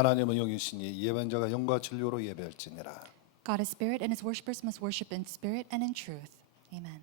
하나님은 영이시니 예배자가 영과 진리로 예배할지니라. God is spirit, and his worshippers must worship in spirit and in truth. Amen.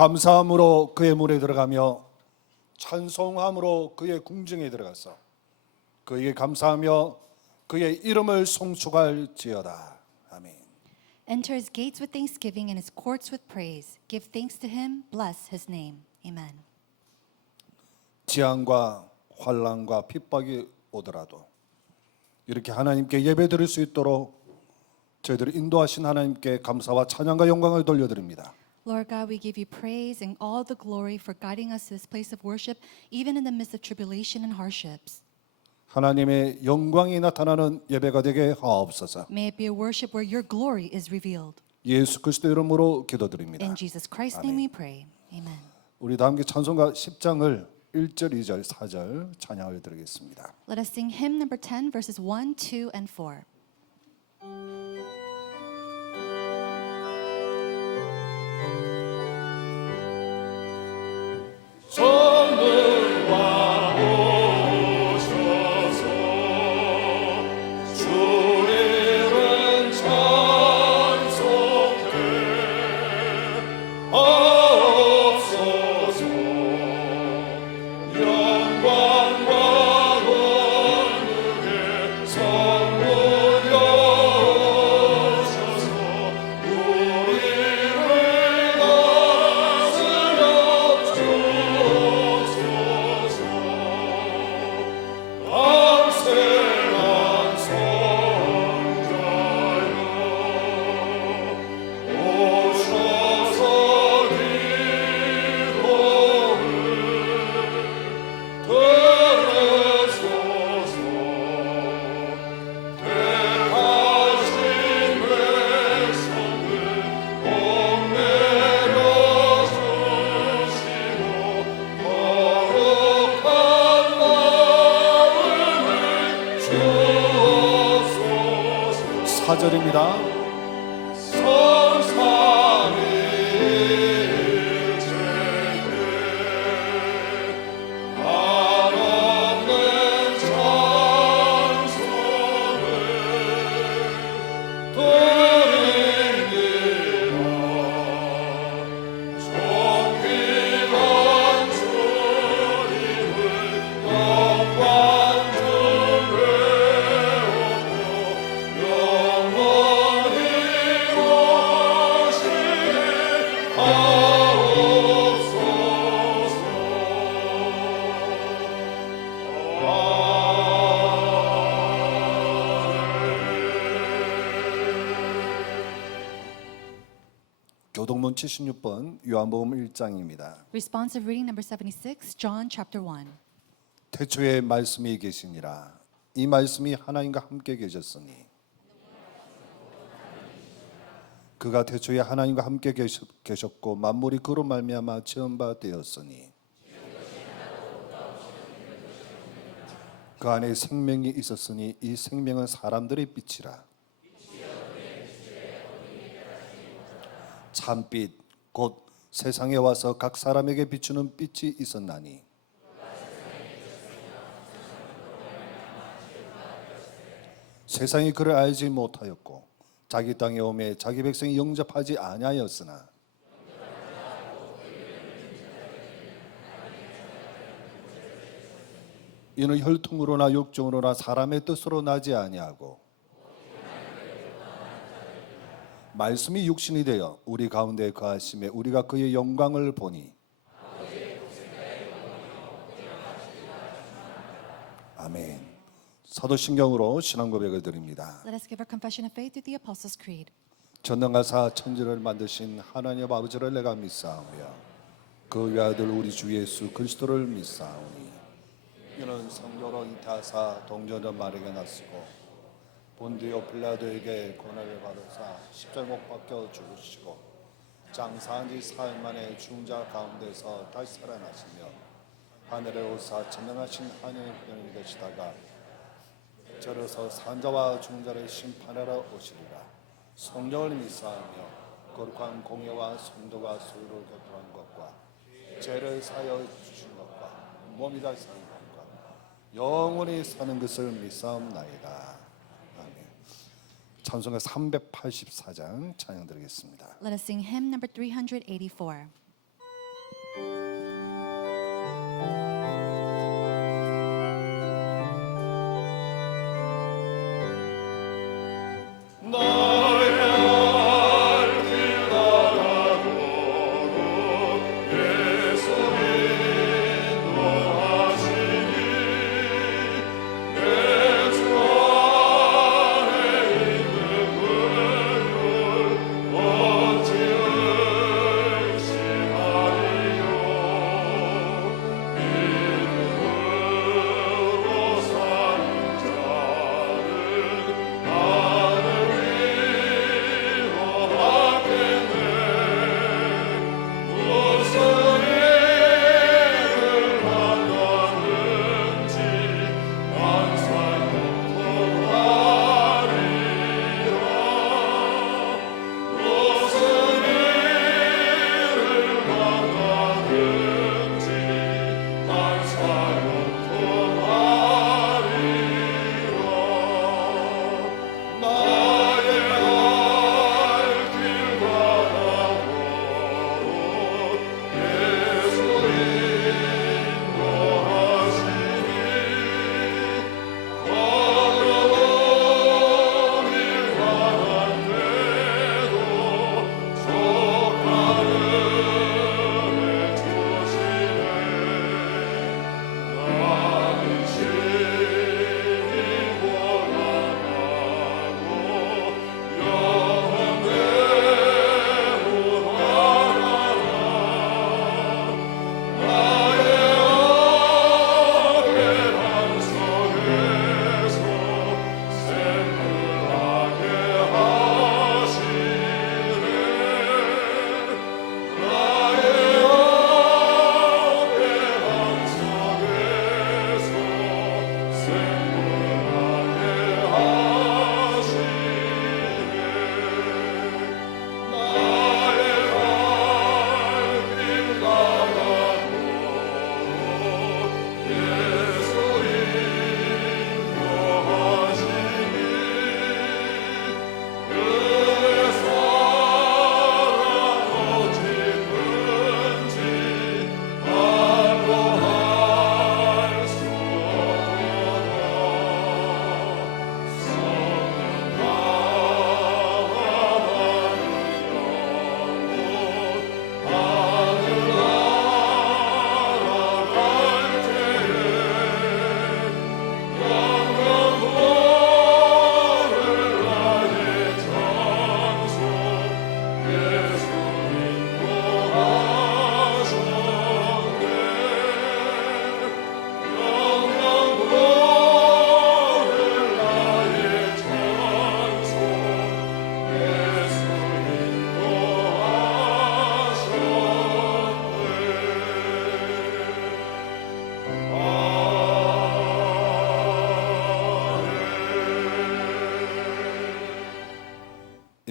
감사함으로 그의 문에 들어가며 찬송함으로 그의 궁정에 들어가서 그에게 감사하며 그의 이름을 송축할지어다. 아멘. Enter his gates with thanksgiving and his courts with praise. Give thanks to him, bless his name. Amen. 재앙과 환난과 핍박이 오더라도 이렇게 하나님께 예배드릴 수 있도록 저희들을 인도하신 하나님께 감사와 찬양과 영광을 돌려드립니다. Lord God, we give you praise and all the glory for guiding us to this place of worship, even in the midst of tribulation and hardships. 하나님의 영광이 나타나는 예배가 되게 하옵소서. May it be a worship where your glory is revealed. 예수 그리스도 이름으로 기도드립니다. In Jesus Christ's name we pray. Amen. 우리 다 함께 찬송가 10장을 1절, 2절, 4절 찬양을 드리겠습니다. Let us sing hymn number 10, verses 1, 2, and 4. 사절입니다. 교동문 76번 요한복음 1장입니다. Responsive reading number 76, John chapter 1. 태초에 말씀이 계시니라. 이 말씀이 하나님과 함께 계셨으니 그가 태초에 하나님과 함께 계셨고 만물이 그로 말미암아 지은 바 되었으니 그 안에 생명이 있었으니 이 생명은 사람들의 빛이라. 참빛 곧 세상에 와서 각 사람에게 비추는 빛이 있었나니 세상이 그를 알지 못하였고 자기 땅에 오매 자기 백성이 영접하지 아니하였으나 이는 혈통으로나 육정으로나 사람의 뜻으로 나지 아니하고 말씀이 육신이 되어 우리 가운데 거하심에 우리가 그의 영광을 보니 아멘. 사도신경으로 신앙 고백을 드립니다. Let us give our confession of faith through the Apostles' Creed. 전능하사 천지를 만드신 하나님 아버지를 내가 믿사오며 그 외아들 우리 주 예수 그리스도를 믿사오니 이는 성령으로 잉태하사 동정녀 마리아에게 나시고 본디오 빌라도에게 고난을 받으사 십자가에 못 박혀 죽으시고 장사한 지 사흘 만에 죽은 자 가운데서 다시 살아나시며 하늘에 오사 전능하신 하나님의 편에 계시다가 저려서 산자와 죽은 자를 심판하러 오시리라. 성령을 믿사하며 거룩한 공예와 성도가 소유를 교통한 것과 죄를 사여 주신 것과 몸이 다시 사는 것과 영원히 사는 것을 믿사옵나이다. 아멘. 찬송가 384장 찬양 드리겠습니다. Let us sing hymn number 384.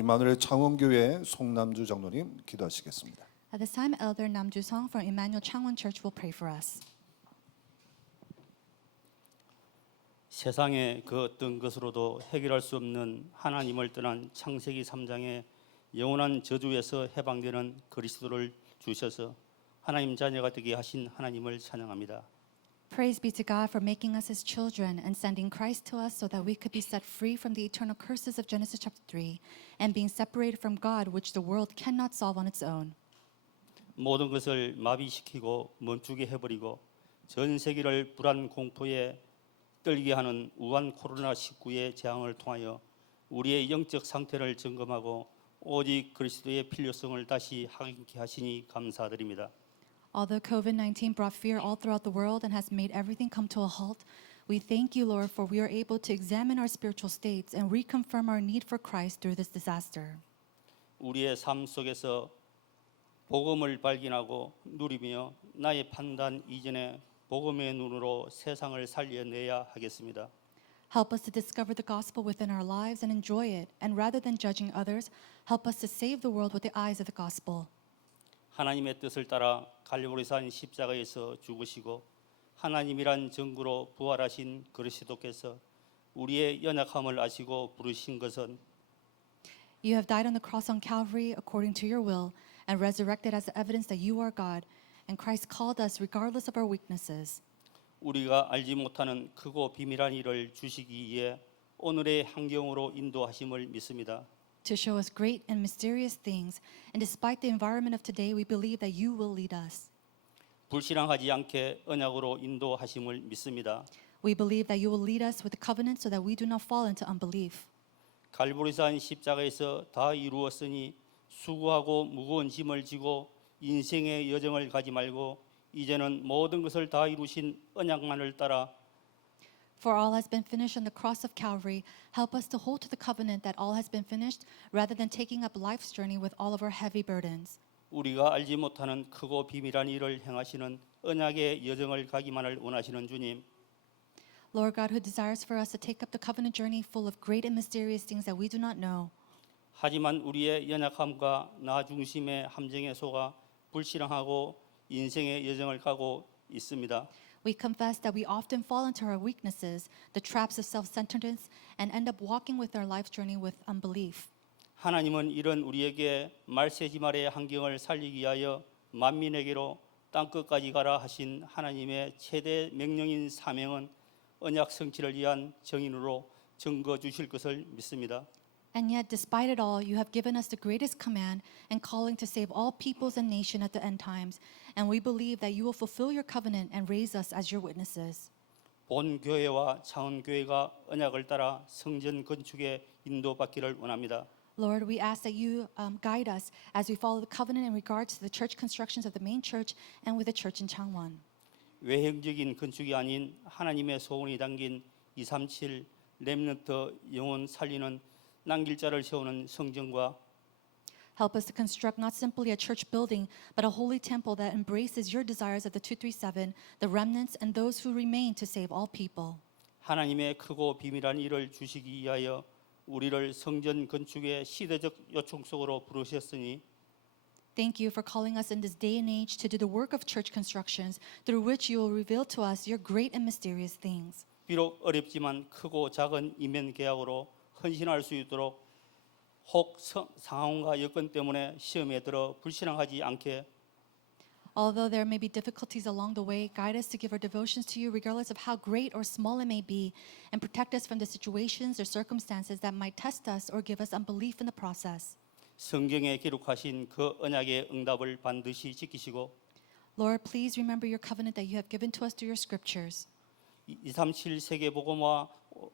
임마누엘 창원교회 송남주 장로님 기도하시겠습니다. At this time, Elder Nam Ju-sung from Emmanuel Changwon Church will pray for us. 세상의 그 어떤 것으로도 해결할 수 없는 하나님을 떠난 창세기 3장의 영원한 저주에서 해방되는 그리스도를 주셔서 하나님 자녀가 되게 하신 하나님을 찬양합니다. Praise be to God for making us His children and sending Christ to us so that we could be set free from the eternal curses of Genesis chapter 3 and being separated from God, which the world cannot solve on its own. 모든 것을 마비시키고 멈추게 해버리고 전 세계를 불안 공포에 떨게 하는 우한 코로나19의 재앙을 통하여 우리의 영적 상태를 점검하고 오직 그리스도의 필요성을 다시 확인케 하시니 감사드립니다. Although COVID 19 brought fear all throughout the world and has made everything come to a halt, we thank you, Lord, for we are able to examine our spiritual states and reconfirm our need for Christ through this disaster. 우리의 삶 속에서 복음을 발견하고 누리며 나의 판단 이전에 복음의 눈으로 세상을 살려내야 하겠습니다. Help us to discover the gospel within our lives and enjoy it, and rather than judging others, help us to save the world with the eyes of the gospel. 하나님의 뜻을 따라 갈보리산 십자가에서 죽으시고 하나님이란 증거로 부활하신 그리스도께서 우리의 연약함을 아시고 부르신 것은 You have died on the cross on Calvary according to your will, and resurrected as evidence that you are God, and Christ called us regardless of our weaknesses. 우리가 알지 못하는 크고 비밀한 일을 주시기 위해 오늘의 환경으로 인도하심을 믿습니다. To show us great and mysterious things, and despite the environment of today, we believe that you will lead us. 불신앙하지 않게 언약으로 인도하심을 믿습니다. We believe that you will lead us with the covenant so that we do not fall into unbelief. 갈보리산 십자가에서 다 이루었으니 수고하고 무거운 짐을 지고 인생의 여정을 가지 말고 이제는 모든 것을 다 이루신 언약만을 따라 For all has been finished on the cross of Calvary, help us to hold to the covenant that all has been finished, rather than taking up life's journey with all of our heavy burdens. 우리가 알지 못하는 크고 비밀한 일을 행하시는 언약의 여정을 가기만을 원하시는 주님, Lord God, who desires for us to take up the covenant journey full of great and mysterious things that we do not know. 하지만 우리의 연약함과 나 중심의 함정에 속아 불신앙하고 인생의 여정을 가고 있습니다. We confess that we often fall into our weaknesses, the traps of self-centeredness, and end up walking with our life journey with unbelief. 하나님은 이런 우리에게 말세지말의 환경을 살리기 위하여 만민에게로 땅끝까지 가라 하신 하나님의 최대 명령인 사명은 언약 성취를 위한 정인으로 증거 주실 것을 믿습니다. And yet, despite it all, you have given us the greatest command and calling to save all peoples and nations at the end times. And we believe that you will fulfill your covenant and raise us as your witnesses. 본 교회와 창원 교회가 언약을 따라 성전 건축에 인도받기를 원합니다. Lord, we ask that you guide us as we follow the covenant in regards to the church constructions of the main church and with the church in Changwon. 외형적인 건축이 아닌 하나님의 소원이 담긴 237 렘넌트 영혼 살리는 남길 자를 세우는 성전과 Help us to construct not simply a church building, but a holy temple that embraces your desires of the 237, the remnants, and those who remain to save all people. 하나님의 크고 비밀한 일을 주시기 위하여 우리를 성전 건축의 시대적 요청 속으로 부르셨으니 Thank you for calling us in this day and age to do the work of church constructions, through which you will reveal to us your great and mysterious things. 비록 어렵지만 크고 작은 이면 계약으로 헌신할 수 있도록 혹 상황과 여건 때문에 시험에 들어 불신앙하지 않게 Although there may be difficulties along the way, guide us to give our devotions to you regardless of how great or small it may be, and protect us from the situations or circumstances that might test us or give us unbelief in the process. 성경에 기록하신 그 언약의 응답을 반드시 지키시고 Lord, please remember your covenant that you have given to us through your scriptures. 237 세계복음화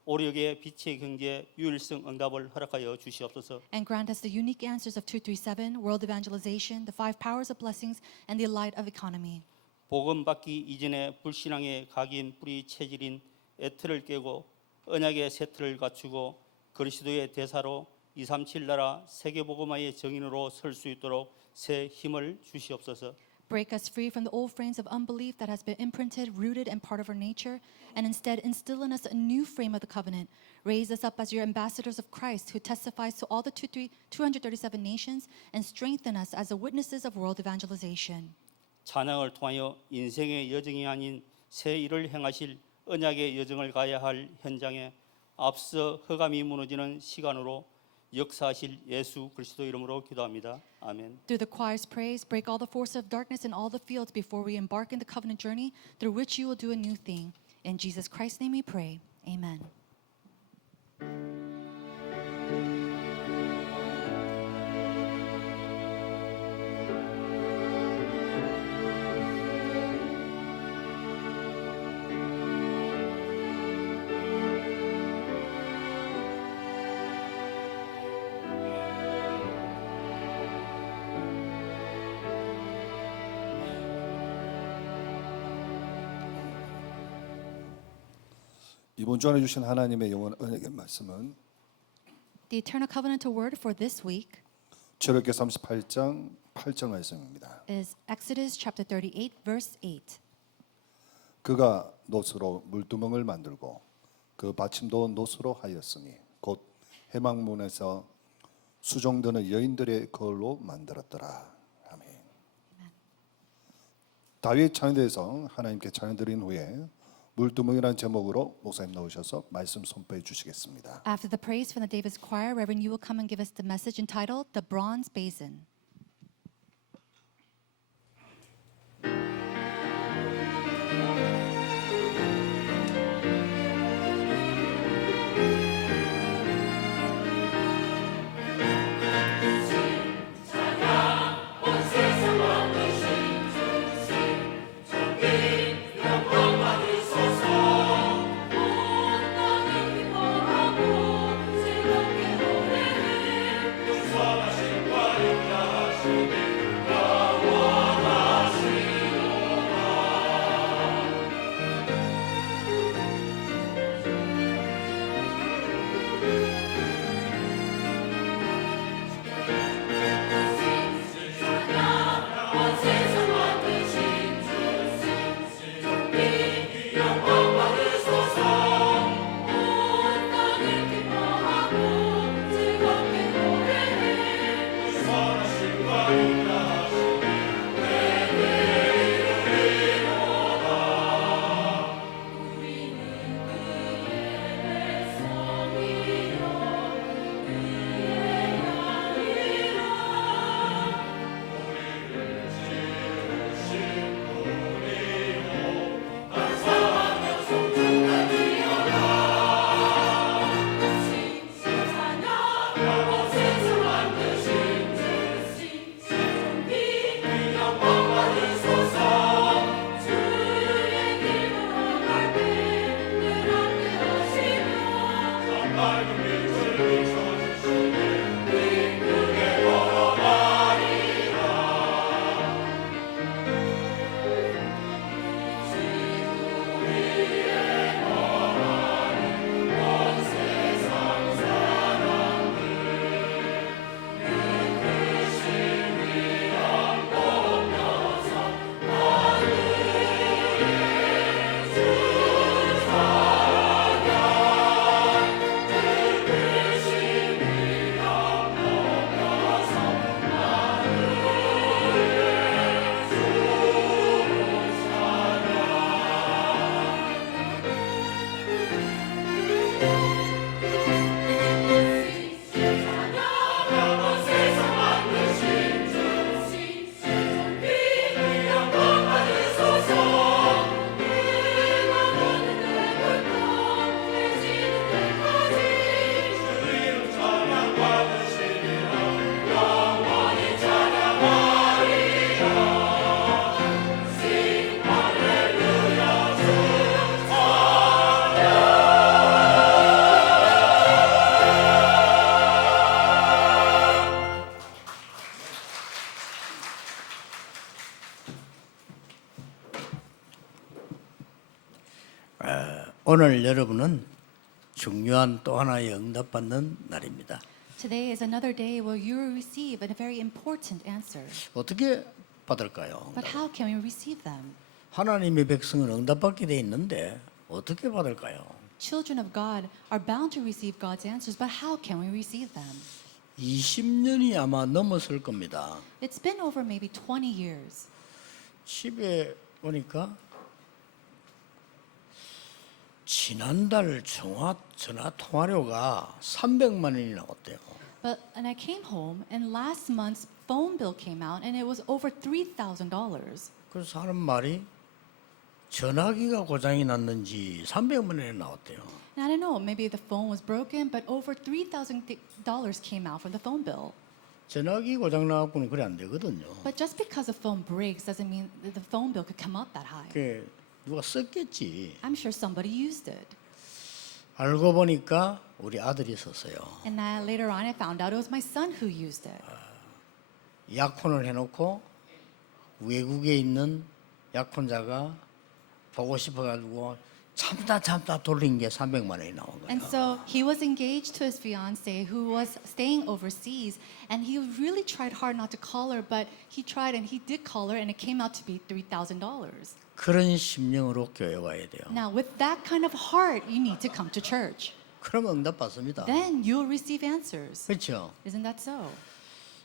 오력의 빛의 경제 유일성 응답을 허락하여 주시옵소서. And grant us the unique answers of 237, world evangelization, the five powers of blessings, and the light of economy. 복음 받기 이전에 불신앙의 각인 뿌리 체질인 애틀을 깨고 언약의 세틀을 갖추고 그리스도의 대사로 237 나라 세계복음화의 정인으로 설 수 있도록 새 힘을 주시옵소서. Break us free from the old frames of unbelief that has been imprinted, rooted, and part of our nature, and instead instill in us a new frame of the covenant. Raise us up as your ambassadors of Christ, who testifies to all the 237 nations, and strengthen us as the witnesses of world evangelization. 찬양을 통하여 인생의 여정이 아닌 새 일을 행하실 언약의 여정을 가야 할 현장에 앞서 허감이 무너지는 시간으로 역사하실 예수 그리스도 이름으로 기도합니다. 아멘. Through the choir's praise, break all the forces of darkness in all the fields before we embark in the covenant journey, through which you will do a new thing. In Jesus Christ's name we pray. Amen. 이번 주 안에 주신 하나님의 영원 언약의 말씀은 The eternal covenantal word for this week 출애굽기 38장 8절 말씀입니다. is Exodus chapter 38, verse 8. 그가 놋으로 물두멍을 만들고 그 받침도 놋으로 하였으니 곧 해망문에서 수종드는 여인들의 걸로 만들었더라. 아멘. 다윗 찬양대에서 하나님께 찬양드린 후에 물두멍이라는 제목으로 목사님 나오셔서 말씀 선포해 주시겠습니다. After the praise from the David's choir, Reverend, you will come and give us the message entitled The Bronze Basin. 오늘 여러분은 중요한 또 하나의 응답받는 날입니다. Today is another day where you will receive a very important answer. 어떻게 받을까요? But how can we receive them? 하나님의 백성은 응답받게 돼 있는데 어떻게 받을까요? Children of God are bound to receive God's answers, but how can we receive them? 20년이 아마 넘었을 겁니다. It's been over maybe 20 years. 집에 오니까 지난달 전화 통화료가 300만 원이 나왔대요. But and I came home and last month's phone bill came out and it was over $3,000. 그래서 하는 말이 전화기가 고장이 났는지 300만 원이 나왔대요. And I don't know, maybe the phone was broken, but over $3,000 came out from the phone bill. 전화기 고장 나갖고는 그래 안 되거든요. But just because the phone breaks doesn't mean that the phone bill could come up that high. 그 누가 썼겠지. I'm sure somebody used it. 알고 보니까 우리 아들이 썼어요. And later on I found out it was my son who used it. 약혼을 해놓고 외국에 있는 약혼자가 보고 싶어가지고 참다 돌린 게 300만 원이 나온 거예요. And so he was engaged to his fiancée who was staying overseas, and he really tried hard not to call her, but he tried and he did call her, and it came out to be $3,000. 그런 심령으로 교회 와야 돼요. Now, with that kind of heart, you need to come to church. 그럼 응답 받습니다. Then you'll receive answers. 그렇죠. Isn't that so?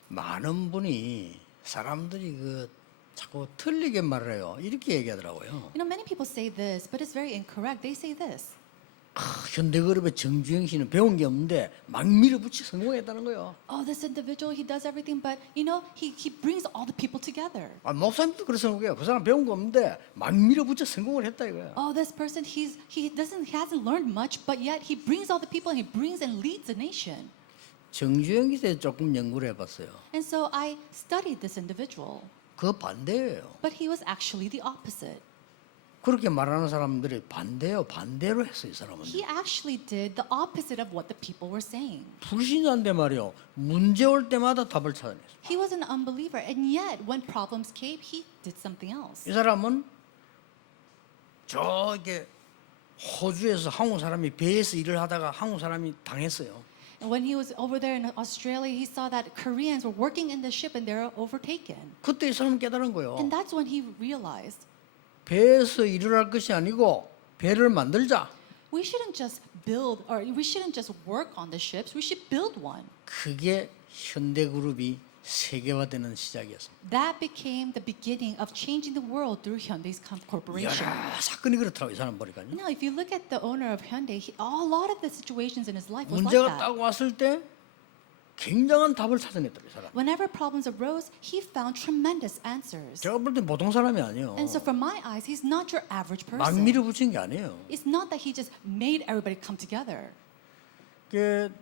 많은 분이 사람들이 자꾸 틀리게 말을 해요. 이렇게 얘기하더라고요. You know, many people say this, but it's very incorrect. They say this. 현대그룹의 정주영 씨는 배운 게 없는데 막 밀어붙이 성공했다는 거예요. Oh, this individual, he does everything, but you know, he brings all the people together. 목사님도 그래서 그래요. 그 사람 배운 거 없는데 막 밀어붙여 성공을 했다 이거예요. Oh, this person, he hasn't learned much, but yet he brings all the people and he brings and leads the nation. 정주영 씨에 조금 연구를 해봤어요. And so I studied this individual, 그 반대예요. but he was actually the opposite. 그렇게 말하는 사람들이 반대로 했어요. 이 사람은. He actually did the opposite of what the people were saying. 불신자인데 말이요. 문제 올 때마다 답을 찾아냈어요. He was an unbeliever, and yet when problems came, he did something else. 이 사람은 저게 호주에서 한국 사람이 배에서 일을 하다가 한국 사람이 당했어요. And when he was over there in Australia, he saw that Koreans were working in the ship and they were overtaken. 그때 이 사람은 깨달은 거예요. And that's when he realized 배에서 일을 할 것이 아니고 배를 만들자. we shouldn't just build or we shouldn't just work on the ships, we should build one. 그게 현대그룹이 세계화되는 시작이었습니다. That became the beginning of changing the world through Hyundai's corporation. 여러 사건이 그렇더라고요. 이 사람 보니까요. Now, if you look at the owner of Hyundai, a lot of the situations in his life was like 문제가 that. 딱 왔을 때 굉장한 답을 찾아냈더라고요. 이 사람. Whenever problems arose, he found tremendous answers. 제가 볼 때 보통 사람이 아니에요. And so from my eyes, he's not your average 막 person. 밀어붙인 게 아니에요. It's not that he just made everybody come together. 그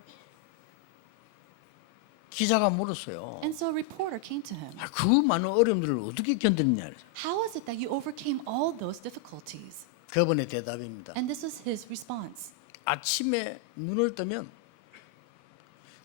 기자가 물었어요. And so a reporter came to him. 그 많은 어려움들을 어떻게 견뎠냐. How is it that you overcame all those difficulties? 그분의 대답입니다. And this was his response. 아침에 눈을 뜨면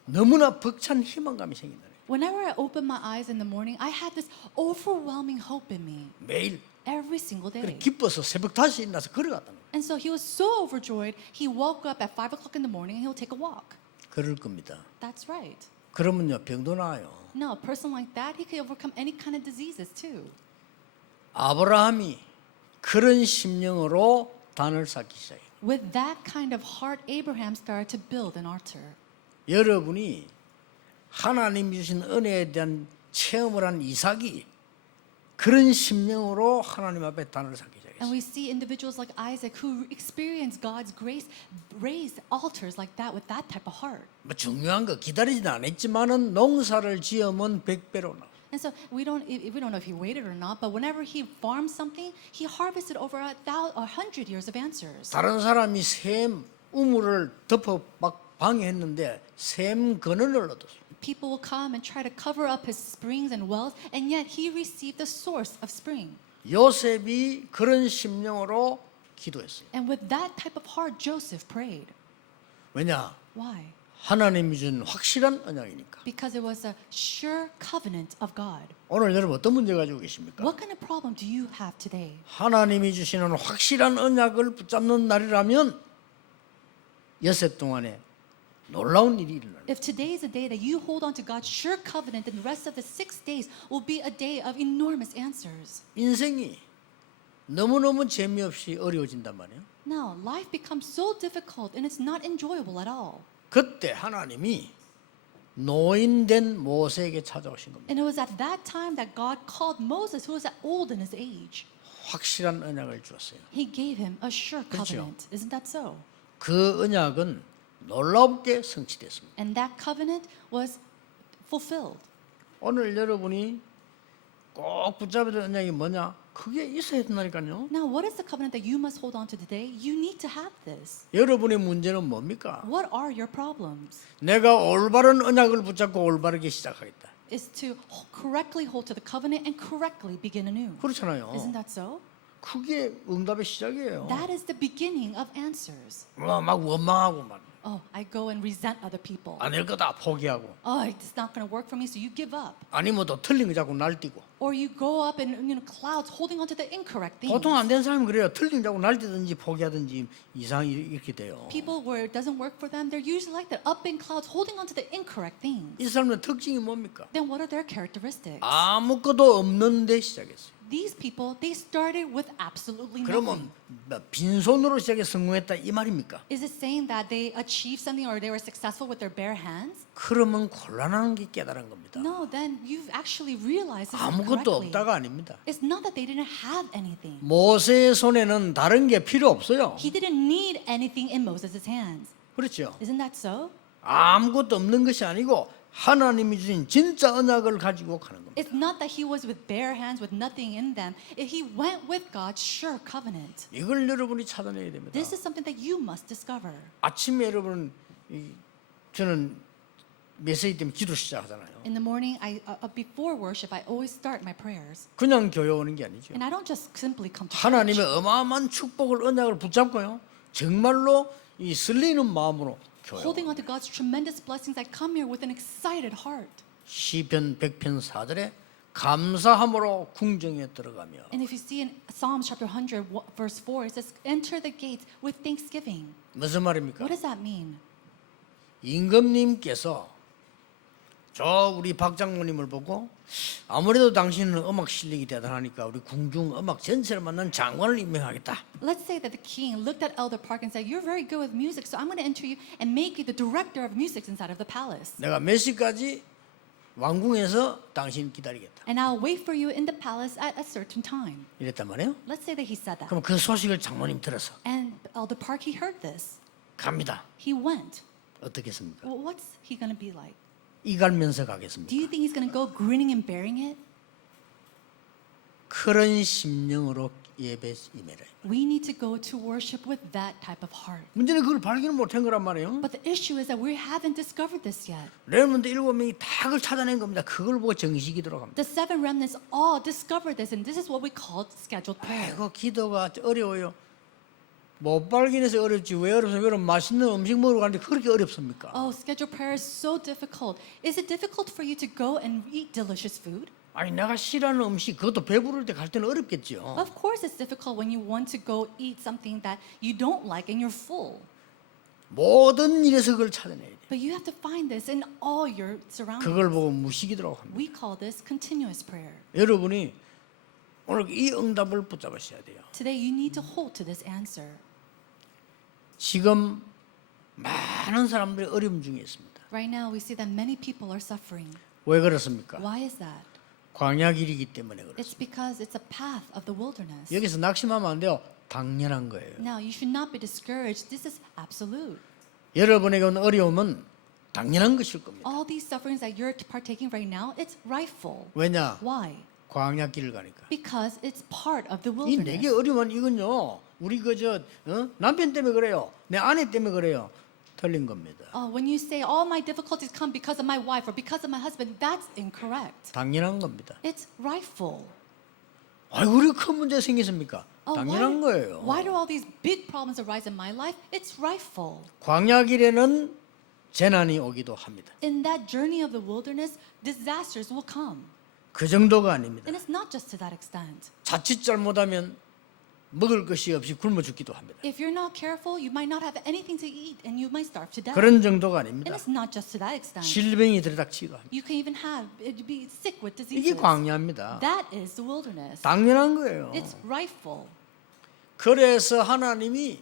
너무나 벅찬 희망감이 생긴다. Whenever I opened my eyes in the morning, I had this overwhelming hope in me 매일 every single 그래 day. 기뻐서 새벽 5시에 일어나서 걸어갔다는 거예요. And so he was so overjoyed, he woke up at 5 o'clock in the morning and he'll take a walk. 그럴 겁니다. That's right. 그러면요 병도 나아요. No, a person like that, he could overcome any kind of diseases too. 아브라함이 그런 심령으로 단을 쌓기 시작해요. With that kind of heart, Abraham started to build an altar. 여러분이 하나님이 주신 은혜에 대한 체험을 한 이삭이 그런 심령으로 하나님 앞에 단을 쌓기 And 시작했어요. we see individuals like Isaac who experienced God's grace raise altars like that with that type of heart. 뭐 중요한 거 기다리지는 않았지만은 농사를 지으면 100배로 나. And so we don't know if he waited or not, but whenever he farmed something, he harvested over 100 years of answers. 다른 사람이 샘 우물을 덮어 막 방해했는데 샘 근원을 얻었어요. People will come and try to cover up his springs and wells, and yet he received the source of spring. 요셉이 그런 심령으로 기도했어요. And with that type of heart, Joseph prayed. 왜냐? Why? 하나님이 준 확실한 언약이니까. Because it was a sure covenant of God. 오늘 여러분 어떤 문제 가지고 계십니까? What kind of problem do you have today? 하나님이 주시는 확실한 언약을 붙잡는 날이라면 여섯 동안에 놀라운 일이 일어나요. If today is a day that you hold on to God's sure covenant, then the rest of the 6 days will be a day of enormous answers. 인생이 너무너무 재미없이 어려워진단 말이에요. Now, life becomes so difficult and it's not enjoyable at all. 그때 하나님이 노인된 모세에게 찾아오신 겁니다. And it was at that time that God called Moses, who was old in his age. 확실한 언약을 주었어요. He gave him a sure 그렇죠. covenant. Isn't that so? 그 언약은 놀랍게 성취됐습니다. And that covenant was fulfilled. 오늘 여러분이 꼭 붙잡아야 될 언약이 뭐냐? 그게 있어야 된다니까요. Now, what is the covenant that you must hold on to today? You need to have this. 여러분의 문제는 뭡니까? What are your problems? 내가 올바른 언약을 붙잡고 올바르게 시작하겠다. Is to correctly hold to the covenant and correctly begin anew. 그렇잖아요. Isn't that so? 그게 응답의 시작이에요. That is the beginning of answers. 막 원망하고 막 Oh, I go and resent other people. 안 될 거다 포기하고, Oh, it's not going to work for me, so you give up. 아니면 또 틀린 거 자꾸 날뛰고. Or you go up in clouds holding on to the incorrect things. 보통 안 되는 사람이 그래요. 틀린 거 자꾸 날뛰든지 포기하든지 이상이 이렇게 돼요. People where it doesn't work for them, they're usually like that, up in clouds holding on to the incorrect things. 이 사람의 특징이 뭡니까? Then what are their characteristics? 아무것도 없는데 시작했어요. These people, they started with absolutely 그러면 nothing. 빈손으로 시작해 성공했다 이 말입니까? Is it saying that they achieved something or they were successful with their bare hands? 그러면 곤란한 게 깨달은 겁니다. No, then you've actually realized this 아무것도 incorrectly. 없다가 아닙니다. It's not that they didn't have anything. 모세의 손에는 다른 게 필요 없어요. He didn't need anything in Moses' hands. 그렇죠? Isn't that so? 아무것도 없는 것이 아니고 하나님이 주신 진짜 언약을 가지고 가는 겁니다. It's not that he was with bare hands with nothing in them. He went with God's sure covenant. 이걸 여러분이 찾아내야 됩니다. This is something that you must discover. 아침에 여러분 저는 메시지 때문에 기도 시작하잖아요. In the morning, before worship, I always start my prayers. 그냥 교회 오는 게 아니죠. And I don't just simply come to 하나님의 church. 어마어마한 축복을 언약을 붙잡고요. 정말로 이 설레는 마음으로 교회. Holding on to God's tremendous blessings, I come here with an excited heart. 시편 100편 4절에 감사함으로 궁정에 들어가며 And if you see in Psalms chapter 100, verse 4, it says, enter the gates with thanksgiving. 무슨 말입니까? What does that mean? 임금님께서 저 우리 박 장모님을 보고 아무래도 당신은 음악 실력이 대단하니까 우리 궁중 음악 전체를 맡는 장관을 임명하겠다. Let's say that the king looked at Elder Park and said, you're very good with music, so I'm going to enter you and make you the director of music inside of the palace. 내가 몇 시까지 왕궁에서 당신 기다리겠다. And I'll wait for you in the palace at a certain time. 이랬단 말이에요. Let's say that he said that. 그럼 그 소식을 장모님 들어서 And Elder Park, he heard this. 갑니다. He went. 어떻게 했습니까? Well, what's he going to be like? 이갈면서 Do 가겠습니까? you think he's going to go grinning and bearing it? 그런 심령으로 예배 임해라. We need to go to worship with that type of heart. 문제는 그걸 발견을 못한 거란 말이에요. But the issue is that we haven't discovered this yet. 레몬드 7명이 다 그걸 찾아낸 겁니다. 그걸 보고 정식이 들어갑니다. The seven remnants all discovered this, and this is what we call scheduled prayer. 아이고 기도가 어려워요. 못 발견해서 어렵지 왜 어렵습니까? 여러분 맛있는 음식 먹으러 가는데 그렇게 어렵습니까? Oh, scheduled prayer is so difficult. Is it difficult for you to go and eat delicious food? 아니 내가 싫어하는 음식 그것도 배부를 때 갈 때는 어렵겠죠. Of course, it's difficult when you want to go eat something that you don't like and you're full. 모든 일에서 그걸 찾아내야 돼. But you have to find this in all your surroundings. 그걸 보고 무식이라고 합니다. We call this continuous prayer. 여러분이 오늘 이 응답을 붙잡으셔야 돼요. Today, you need to hold to this answer. 지금 많은 사람들이 어려움 중에 있습니다. Right now, we see that many people are suffering. 왜 그렇습니까? Why is that? 광야길이기 때문에 그렇습니다. It's because it's a path of the wilderness. 여기서 낙심하면 안 돼요. 당연한 거예요. Now, you should not be discouraged. This is absolute. 여러분에게 온 어려움은 당연한 것일 겁니다. All these sufferings that you're partaking right now, it's rightful. 왜냐? Why? 광야길을 가니까. Because it's part of the 이 내게 wilderness. 어려운 이건요. 우리 그저 남편 때문에 그래요. 내 아내 때문에 그래요. 틀린 겁니다. When you say all my difficulties come because of my wife or because of my husband, that's incorrect. 당연한 겁니다. It's rightful. 아이 우리 큰 문제 생겼습니까? Oh, 당연한 거예요. why do all these big problems arise in my life? It's rightful. 광야길에는 재난이 오기도 합니다. In that journey of the wilderness, disasters will come. 그 정도가 아닙니다. And it's not just to that extent. 자칫 잘못하면 먹을 것이 없이 굶어 죽기도 합니다. If you're not careful, you might not have anything to eat and you might starve to death. 그런 정도가 And 아닙니다. it's not just to that extent. 질병이 들이닥치기도 합니다. You can even be sick with 이게 diseases. 광야입니다. That is the wilderness. 당연한 거예요. It's rightful. 그래서 하나님이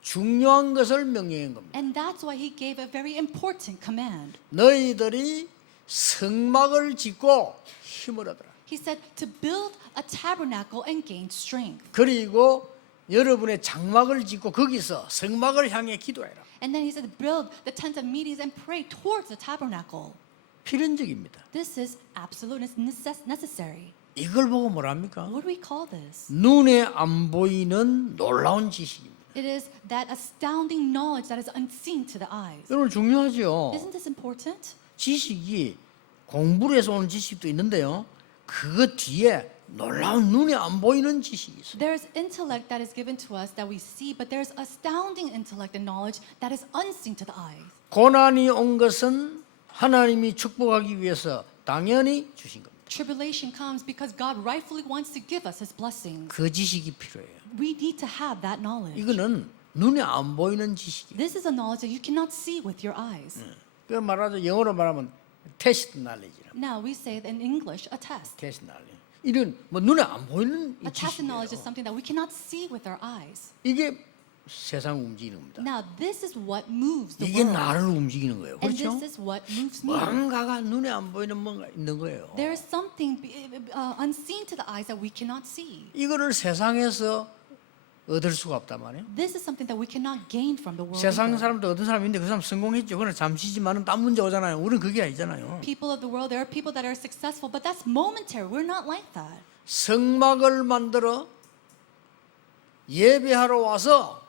중요한 것을 명령한 겁니다. And that's why he gave a very important command. 너희들이 성막을 짓고 힘을 얻어라. He said to build a tabernacle and gain strength. 그리고 여러분의 장막을 짓고 거기서 성막을 향해 기도해라. And then he said build the tent of meetings and pray towards the tabernacle. 필연적입니다. This is absolute. It's necessary. 이걸 보고 뭐랍니까? What do we call this? 눈에 안 보이는 놀라운 지식입니다. It is that astounding knowledge that is unseen to the eyes. 여러분 중요하죠. Isn't this important? 지식이 공부를 해서 오는 지식도 있는데요. 그거 뒤에 놀라운 눈에 안 보이는 지식이 있어요. There's intellect that is given to us that we see, but there's astounding intellect and knowledge that is unseen to the eyes. 고난이 온 것은 하나님이 축복하기 위해서 당연히 주신 겁니다. Tribulation comes because God rightfully wants to give us His blessings. 그 지식이 필요해요. We need to have that knowledge. 이거는 눈에 안 보이는 지식이에요. This is a knowledge that you cannot see with your eyes. 그 말하자 영어로 말하면 테스트 날리지라. Now we say in English a test. 테스트 날리. 이런 뭐 눈에 안 보이는 이 A test of knowledge is 지식이에요. something that we cannot see with our eyes. 이게 세상 움직이는 겁니다. Now this is what moves the 이게 world. 나를 움직이는 거예요. And 그렇죠? this is what moves me. 뭔가가 눈에 안 보이는 뭔가 있는 거예요. There is something unseen to the eyes that we cannot see. 이거를 세상에서 얻을 수가 없단 말이에요. This is something that we cannot gain from the world. 세상 either. 사람도 어떤 사람이 있는데 그 사람 성공했죠. 그건 잠시지만은 딴 문제 오잖아요. 우리는 그게 아니잖아요. People of the world, there are people that are successful, but that's momentary. We're not like that. 성막을 만들어 예배하러 와서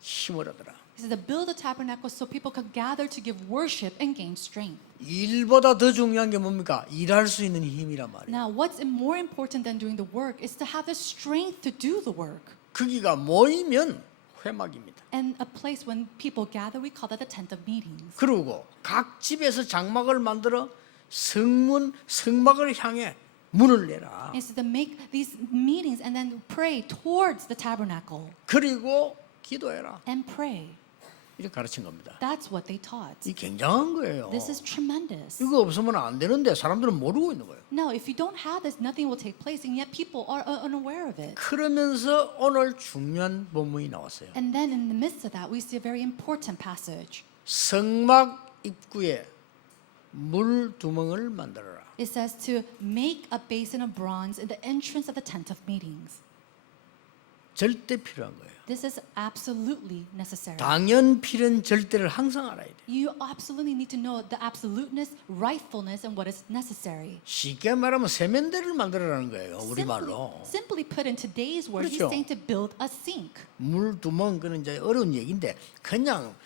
힘을 얻어라. He said to build a tabernacle so people could gather to give worship and gain strength. 일보다 더 중요한 게 뭡니까? 일할 수 있는 힘이란 말이에요. Now, what's more important than doing the work is to have the strength to do the work. 거기가 모이면 회막입니다. And a place when people gather, we call that the tent of meetings. 그리고 각 집에서 장막을 만들어 성막을 향해 문을 내라. And so to make these meetings and then pray towards the tabernacle 그리고 기도해라. and pray. 이렇게 가르친 겁니다. That's what they taught. 이 굉장한 거예요. This is tremendous. 이거 없으면 안 되는데 사람들은 모르고 있는 거예요. No, if you don't have this, nothing will take place, and yet people are unaware of it. 그러면서 오늘 중요한 본문이 나왔어요. And then in the midst of that, we see a very important passage. 성막 입구에 물 두멍을 만들어라. It says to make a basin of bronze in the entrance of the tent of meetings. 절대 필요한 거예요. This is absolutely necessary. 당연 필연 절대를 항상 알아야 돼요. You absolutely need to know the absoluteness, rightfulness, and what is necessary. 쉽게 말하면 세면대를 만들어라는 거예요. 우리말로. Simply put in today's words, he's 그렇죠. saying to build a sink. 물 두멍 그는 이제 어려운 얘기인데 그냥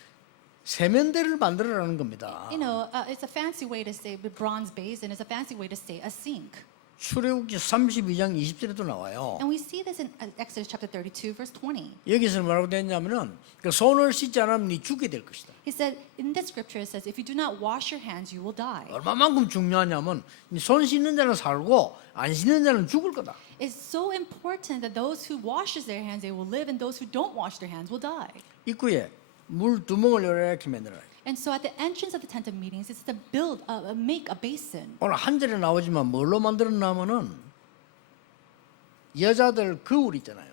세면대를 만들어라는 겁니다. You know, it's a fancy way to say the bronze basin. It's a fancy way to say a sink. 출애굽기 32장 20절에도 나와요. And we see this in Exodus chapter 32, verse 20. 여기서 뭐라고 되냐면은 그 손을 씻지 않으면 네 죽게 될 것이다. He said, in this scripture, it says, if you do not wash your hands, you will die. 얼마만큼 중요하냐면 손 씻는 자는 살고 안 씻는 자는 죽을 거다. It's so important that those who washes their hands, they will live, and those who don't wash their hands will die. 입구에 물 두멍을 이렇게 만들어라. And so at the entrance of the tent of meetings, it's to build, make a basin. 오늘 한 절에 나오지만 뭘로 만들었냐면은 여자들 거울 있잖아요.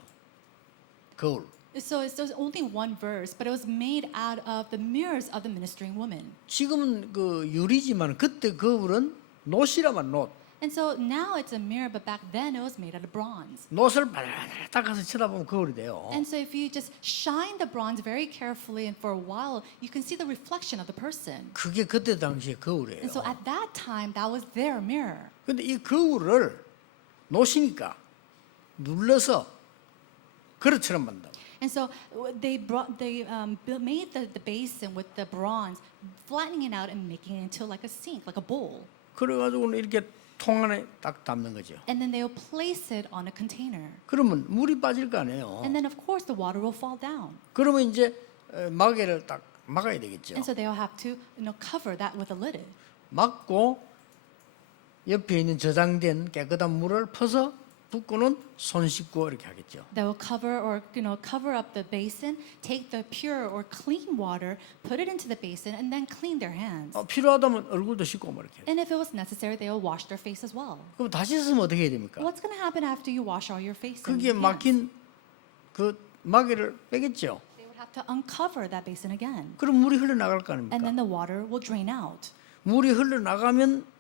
거울. So it's there's only one verse, but it was made out of the mirrors of the ministering women. 지금은 그 유리지만 그때 거울은 놋이라만 놋. And so now it's a mirror, but back then it was made out of bronze. 놋을 바라바라 닦아서 쳐다보면 거울이 돼요. And so if you just shine the bronze very carefully and for a while, you can see the reflection of the person. 그게 그때 당시에 거울이에요. And so at that time, that was their mirror. 근데 이 거울을 놋이니까 눌러서 그릇처럼 만든다. And so they made the basin with the bronze, flattening it out and making it into like a sink, like a bowl. 그래가지고 이렇게 통 안에 딱 담는 거죠. And then they will place it on a container. 그러면 물이 빠질 거 아니에요. And then of course the water will fall down. 그러면 이제 마개를 딱 막아야 되겠죠. And so they will have to cover that with a lid. 막고 옆에 있는 저장된 깨끗한 물을 퍼서 붓고는 손 씻고 이렇게 하겠죠. They will cover cover up the basin, take the pure or clean water, put it into the basin, and then clean their hands. 필요하다면 얼굴도 씻고 뭐 이렇게. And if it was necessary, they will wash their face as well. 그럼 다시 씻으면 어떻게 해야 됩니까? What's going to happen after you wash all your face? and 그게 hands? 막힌 그 마개를 빼겠죠. They would have to uncover that basin again. 그럼 물이 흘러나갈 거 And 아닙니까? then the water will drain out. 물이 흘러나가면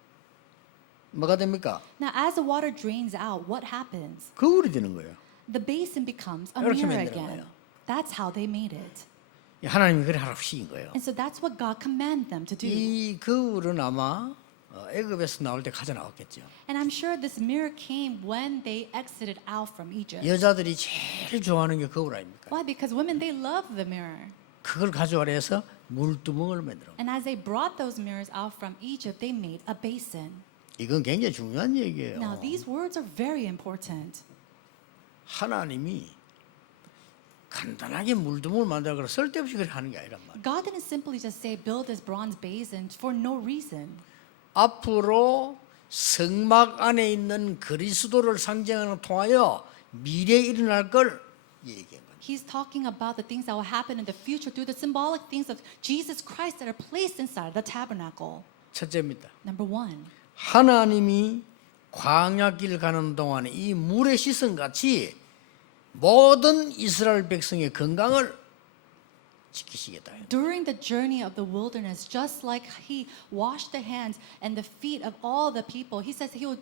뭐가 됩니까? Now, as the water drains out, what happens? 거울이 되는 거예요. The basin becomes a 이렇게 mirror 만드는 again. 거예요. That's how they made it. 하나님이 그래 하라고 시킨 거예요. And so that's what God commanded them to do. 이 거울은 아마 애굽에서 나올 때 가져 나왔겠죠. And I'm sure this mirror came when they exited out from Egypt. 여자들이 제일 좋아하는 게 거울 아닙니까? Why? Because women, they love the mirror. 그걸 가져와라 해서 물두멍을 만들어. And as they brought those mirrors out from Egypt, they made a basin. 이건 굉장히 중요한 Now, 얘기예요. these words are very important. 하나님이 간단하게 물두멍을 만들어 그래 쓸데없이 그렇게 하는 게 아니란 말이에요. God didn't simply just say, build this bronze basin for no reason. 앞으로 성막 안에 있는 그리스도를 상징하는 통하여 미래에 일어날 걸 얘기한 거죠. He's talking about the things that will happen in the future through the symbolic things of Jesus Christ that are placed inside the tabernacle. 첫째입니다. Number one, 하나님이 광야길 가는 동안에 이 물에 씻은 같이 모든 이스라엘 백성의 건강을 지키시겠다. during the journey of the wilderness, just like he washed the hands and the feet of all the people, he says he would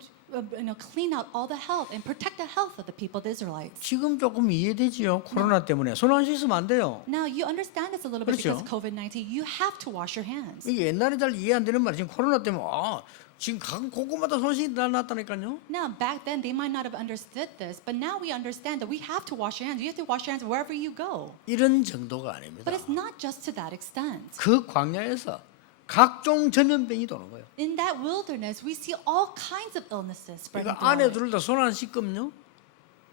clean out all the health and protect the health of the people, the Israelites. 지금 조금 이해되지요. 코로나 때문에 손 안 씻으면 안 돼요. Now, you understand this a little bit because 그렇죠. of COVID-19. You have to wash your hands. 이게 옛날에 잘 이해 안 되는 말이 지금 코로나 때문에 지금 각 곳곳마다 손 씻이 났다니까요. Now, back then, they might not have understood this, but now we understand that we have to wash your hands. You have to wash your hands wherever you go. 이런 정도가 아닙니다. But it's not just to that extent. 그 광야에서 각종 전염병이 도는 거예요. In that wilderness, we see all kinds of illnesses spreading 그러니까 throughout 안에 it. 들다 손 안 씻으면요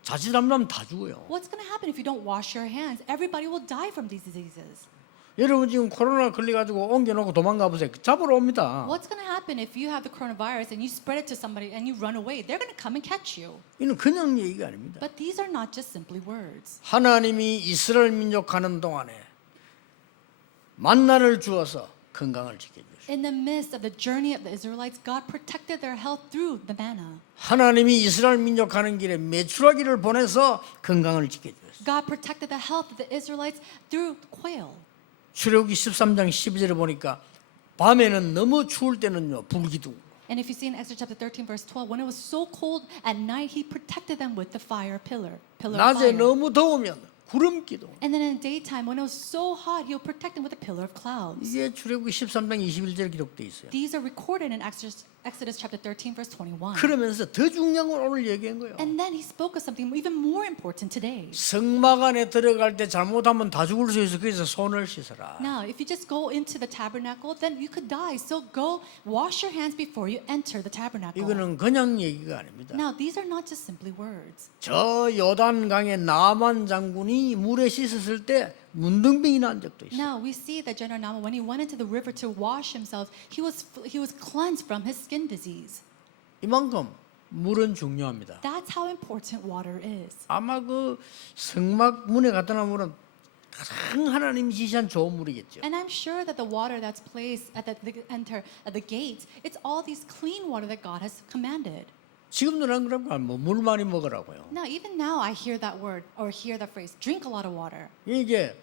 자칫하면 다 죽어요. What's going to happen if you don't wash your hands? Everybody will die from these diseases. 여러분 지금 코로나 걸려가지고 옮겨놓고 도망가 보세요. 잡으러 옵니다. What's going to happen if you have the coronavirus and you spread it to somebody and you run away? They're going to come and catch you. 이는 그냥 얘기가 아닙니다. But these are not just simply words. 하나님이 이스라엘 민족 가는 동안에 만나를 주어서 건강을 지켜주시고 In the midst of the journey of the Israelites, God protected their health through the manna. 하나님이 이스라엘 민족 가는 길에 메추라기를 보내서 건강을 지켜주셨어요. God protected the health of the Israelites through quail. 출애굽기 13장 12절에 보니까 밤에는 너무 추울 때는요 불기둥 And if you see in Exodus chapter 13, verse 12, when it was so cold at night, he protected them with the fire pillar of 낮에 fire. 너무 더우면 구름 기둥 And then in the daytime, when it was so hot, he'll protect them with a pillar of clouds. 이게 출애굽기 13장 21절에 기록되어 있어요. These are recorded in Exodus chapter 13, verse 21. 그러면서 더 중요한 걸 오늘 얘기한 거예요. And then he spoke of something even more important today. 성막 안에 들어갈 때 잘못하면 다 죽을 수 있어. 그래서 손을 씻어라. Now, if you just go into the tabernacle, then you could die. So go wash your hands before you enter the tabernacle. 이거는 그냥 얘기가 아닙니다. Now, these are not just simply words. 저 요단강에 나만 장군이 물에 씻었을 때 문둥병이 난 적도 있어요. Now, we see that General Naaman, when he went into the river to wash himself, he was cleansed from his skin disease. 이만큼 물은 중요합니다. That's how important water is. 아마 그 성막 문에 갖다 놓은 물은 가장 하나님이 지시한 좋은 물이겠죠. And I'm sure that the water that's placed at the gate, it's all these clean water that God has commanded. 지금도 난 그러니까 물 많이 먹으라고요. Now, even now, I hear that word or hear that phrase, drink a lot of water. 이게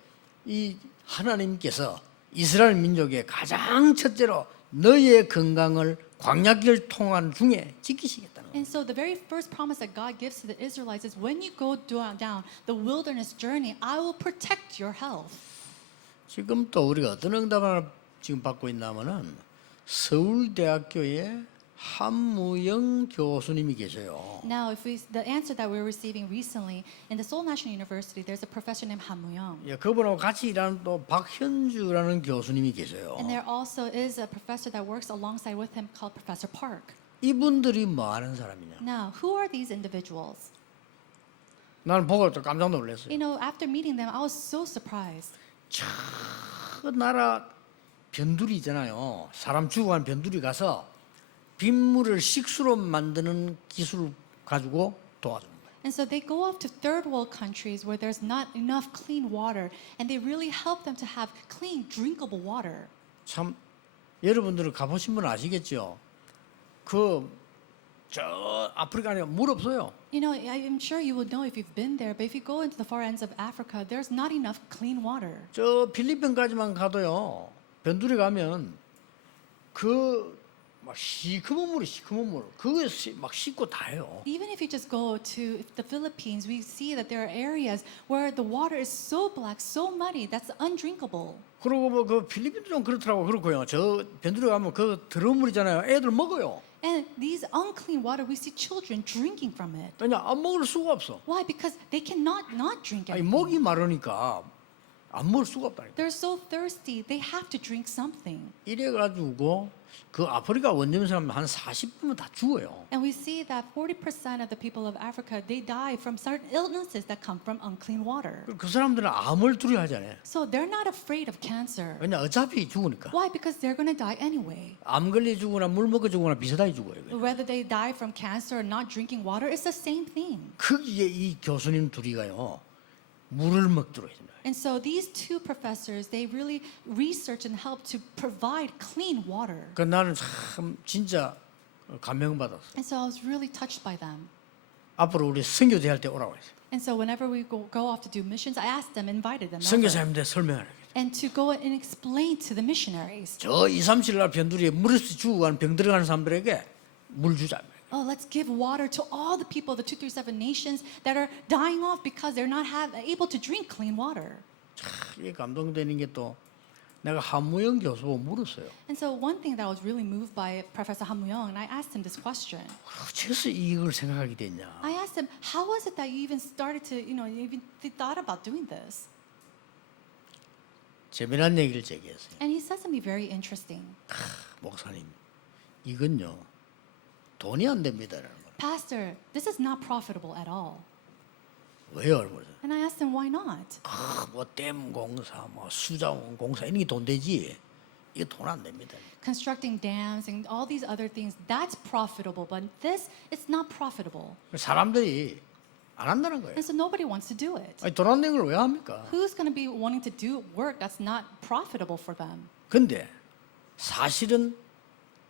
이 하나님께서 이스라엘 민족의 가장 첫째로 너희의 건강을 광야길 통한 중에 지키시겠다는 거예요. And so the very first promise that God gives to the Israelites is when you go down the wilderness journey, I will protect your health. 지금 또 우리가 어떤 응답을 지금 받고 있냐면은 서울대학교에 한무영 교수님이 계세요. Now, the answer that we're receiving recently in the Seoul National University, there's a professor named Han Mu-young. 예, 그분하고 같이 일하는 또 박현주라는 교수님이 계세요. And there also is a professor that works alongside with him called Professor Park. 이분들이 뭐 하는 사람이냐? Now, who are these individuals? 나는 보고 또 깜짝 놀랐어요. You know, after meeting them, I was so surprised. 저 나라 변두리 있잖아요. 사람 죽어간 변두리 가서 빗물을 식수로 만드는 기술을 가지고 도와주는 거예요. And so they go off to third world countries where there's not enough clean water, and they really help them to have clean, drinkable water. 참 여러분들은 가보신 분 아시겠죠? 저 아프리카에 물 없어요. You know, I'm sure you would know if you've been there, but if you go into the far ends of Africa, there's not enough clean water. 저 필리핀까지만 가도요. 변두리 가면 막 시커먼 물이 시커먼 물. 그거 막 씻고 다 해요. Even if you just go to the Philippines, we see that there are areas where the water is so black, so muddy, that's undrinkable. 그리고 뭐 그 필리핀도 좀 그렇더라고. 그렇고요. 저 변두리 가면 그 더러운 물이잖아요. 애들 먹어요. And these unclean water, we see children drinking from it. 그냥 안 먹을 수가 없어. Why? Because they cannot not drink 아니 it. 목이 마르니까 안 먹을 수가 없다니까. They're so thirsty. They have to drink something. 이래가지고 그 아프리카 원주민 사람 한 40분은 다 죽어요. And we see that 40% of the people of Africa, they die from certain illnesses that come from unclean water. 그 사람들은 암을 두려워하지 않아요. So they're not afraid of cancer. 왜냐 어차피 죽으니까. Why? Because they're going to die anyway. 암 걸려 죽거나 물 먹고 죽거나 비슷하게 죽어요. Whether they die from cancer or not drinking water, it's the same thing. 거기에 이 교수님 둘이가요 물을 먹도록 했습니다. And so these two professors, they really research and help to provide clean water. 그 나는 참 진짜 감명받았어. And so I was really touched by them. 앞으로 우리 선교대 할 때 오라고 했어요. And so whenever we go off to do missions, I asked them, invited them over, 선교사님들 설명하라. and to go and explain to the missionaries. 저 2, 3, 7날 변두리에 물 없이 죽어가는 병 들어가는 사람들에게 물 주자. Oh, let's give water to all the people, the 237 nations that are dying off because they're not able to drink clean water. 이게 감동되는 게 또 내가 한무영 교수보고 물었어요. And so one thing that I was really moved by Professor Han Mu-young, and I asked him this question. 어째서 이걸 생각하게 됐냐? I asked him, how was it that you even started to, even thought about doing this? 재미난 얘기를 제기했어요. And he said something very interesting. 목사님, 이건요 돈이 안 됩니다. Pastor, this is not profitable at all. 왜요? And I asked him, why not? 뭐댐 공사, 뭐 수자원 공사 이런 게 돈 되지. 이게 돈 안 됩니다. Constructing dams and all these other things, that's profitable, but this, it's not profitable. 사람들이 안 한다는 거예요. And so nobody wants to do it. 돈 안 되는 걸 왜 합니까? Who's going to be wanting to do work that's not profitable for them? 근데 사실은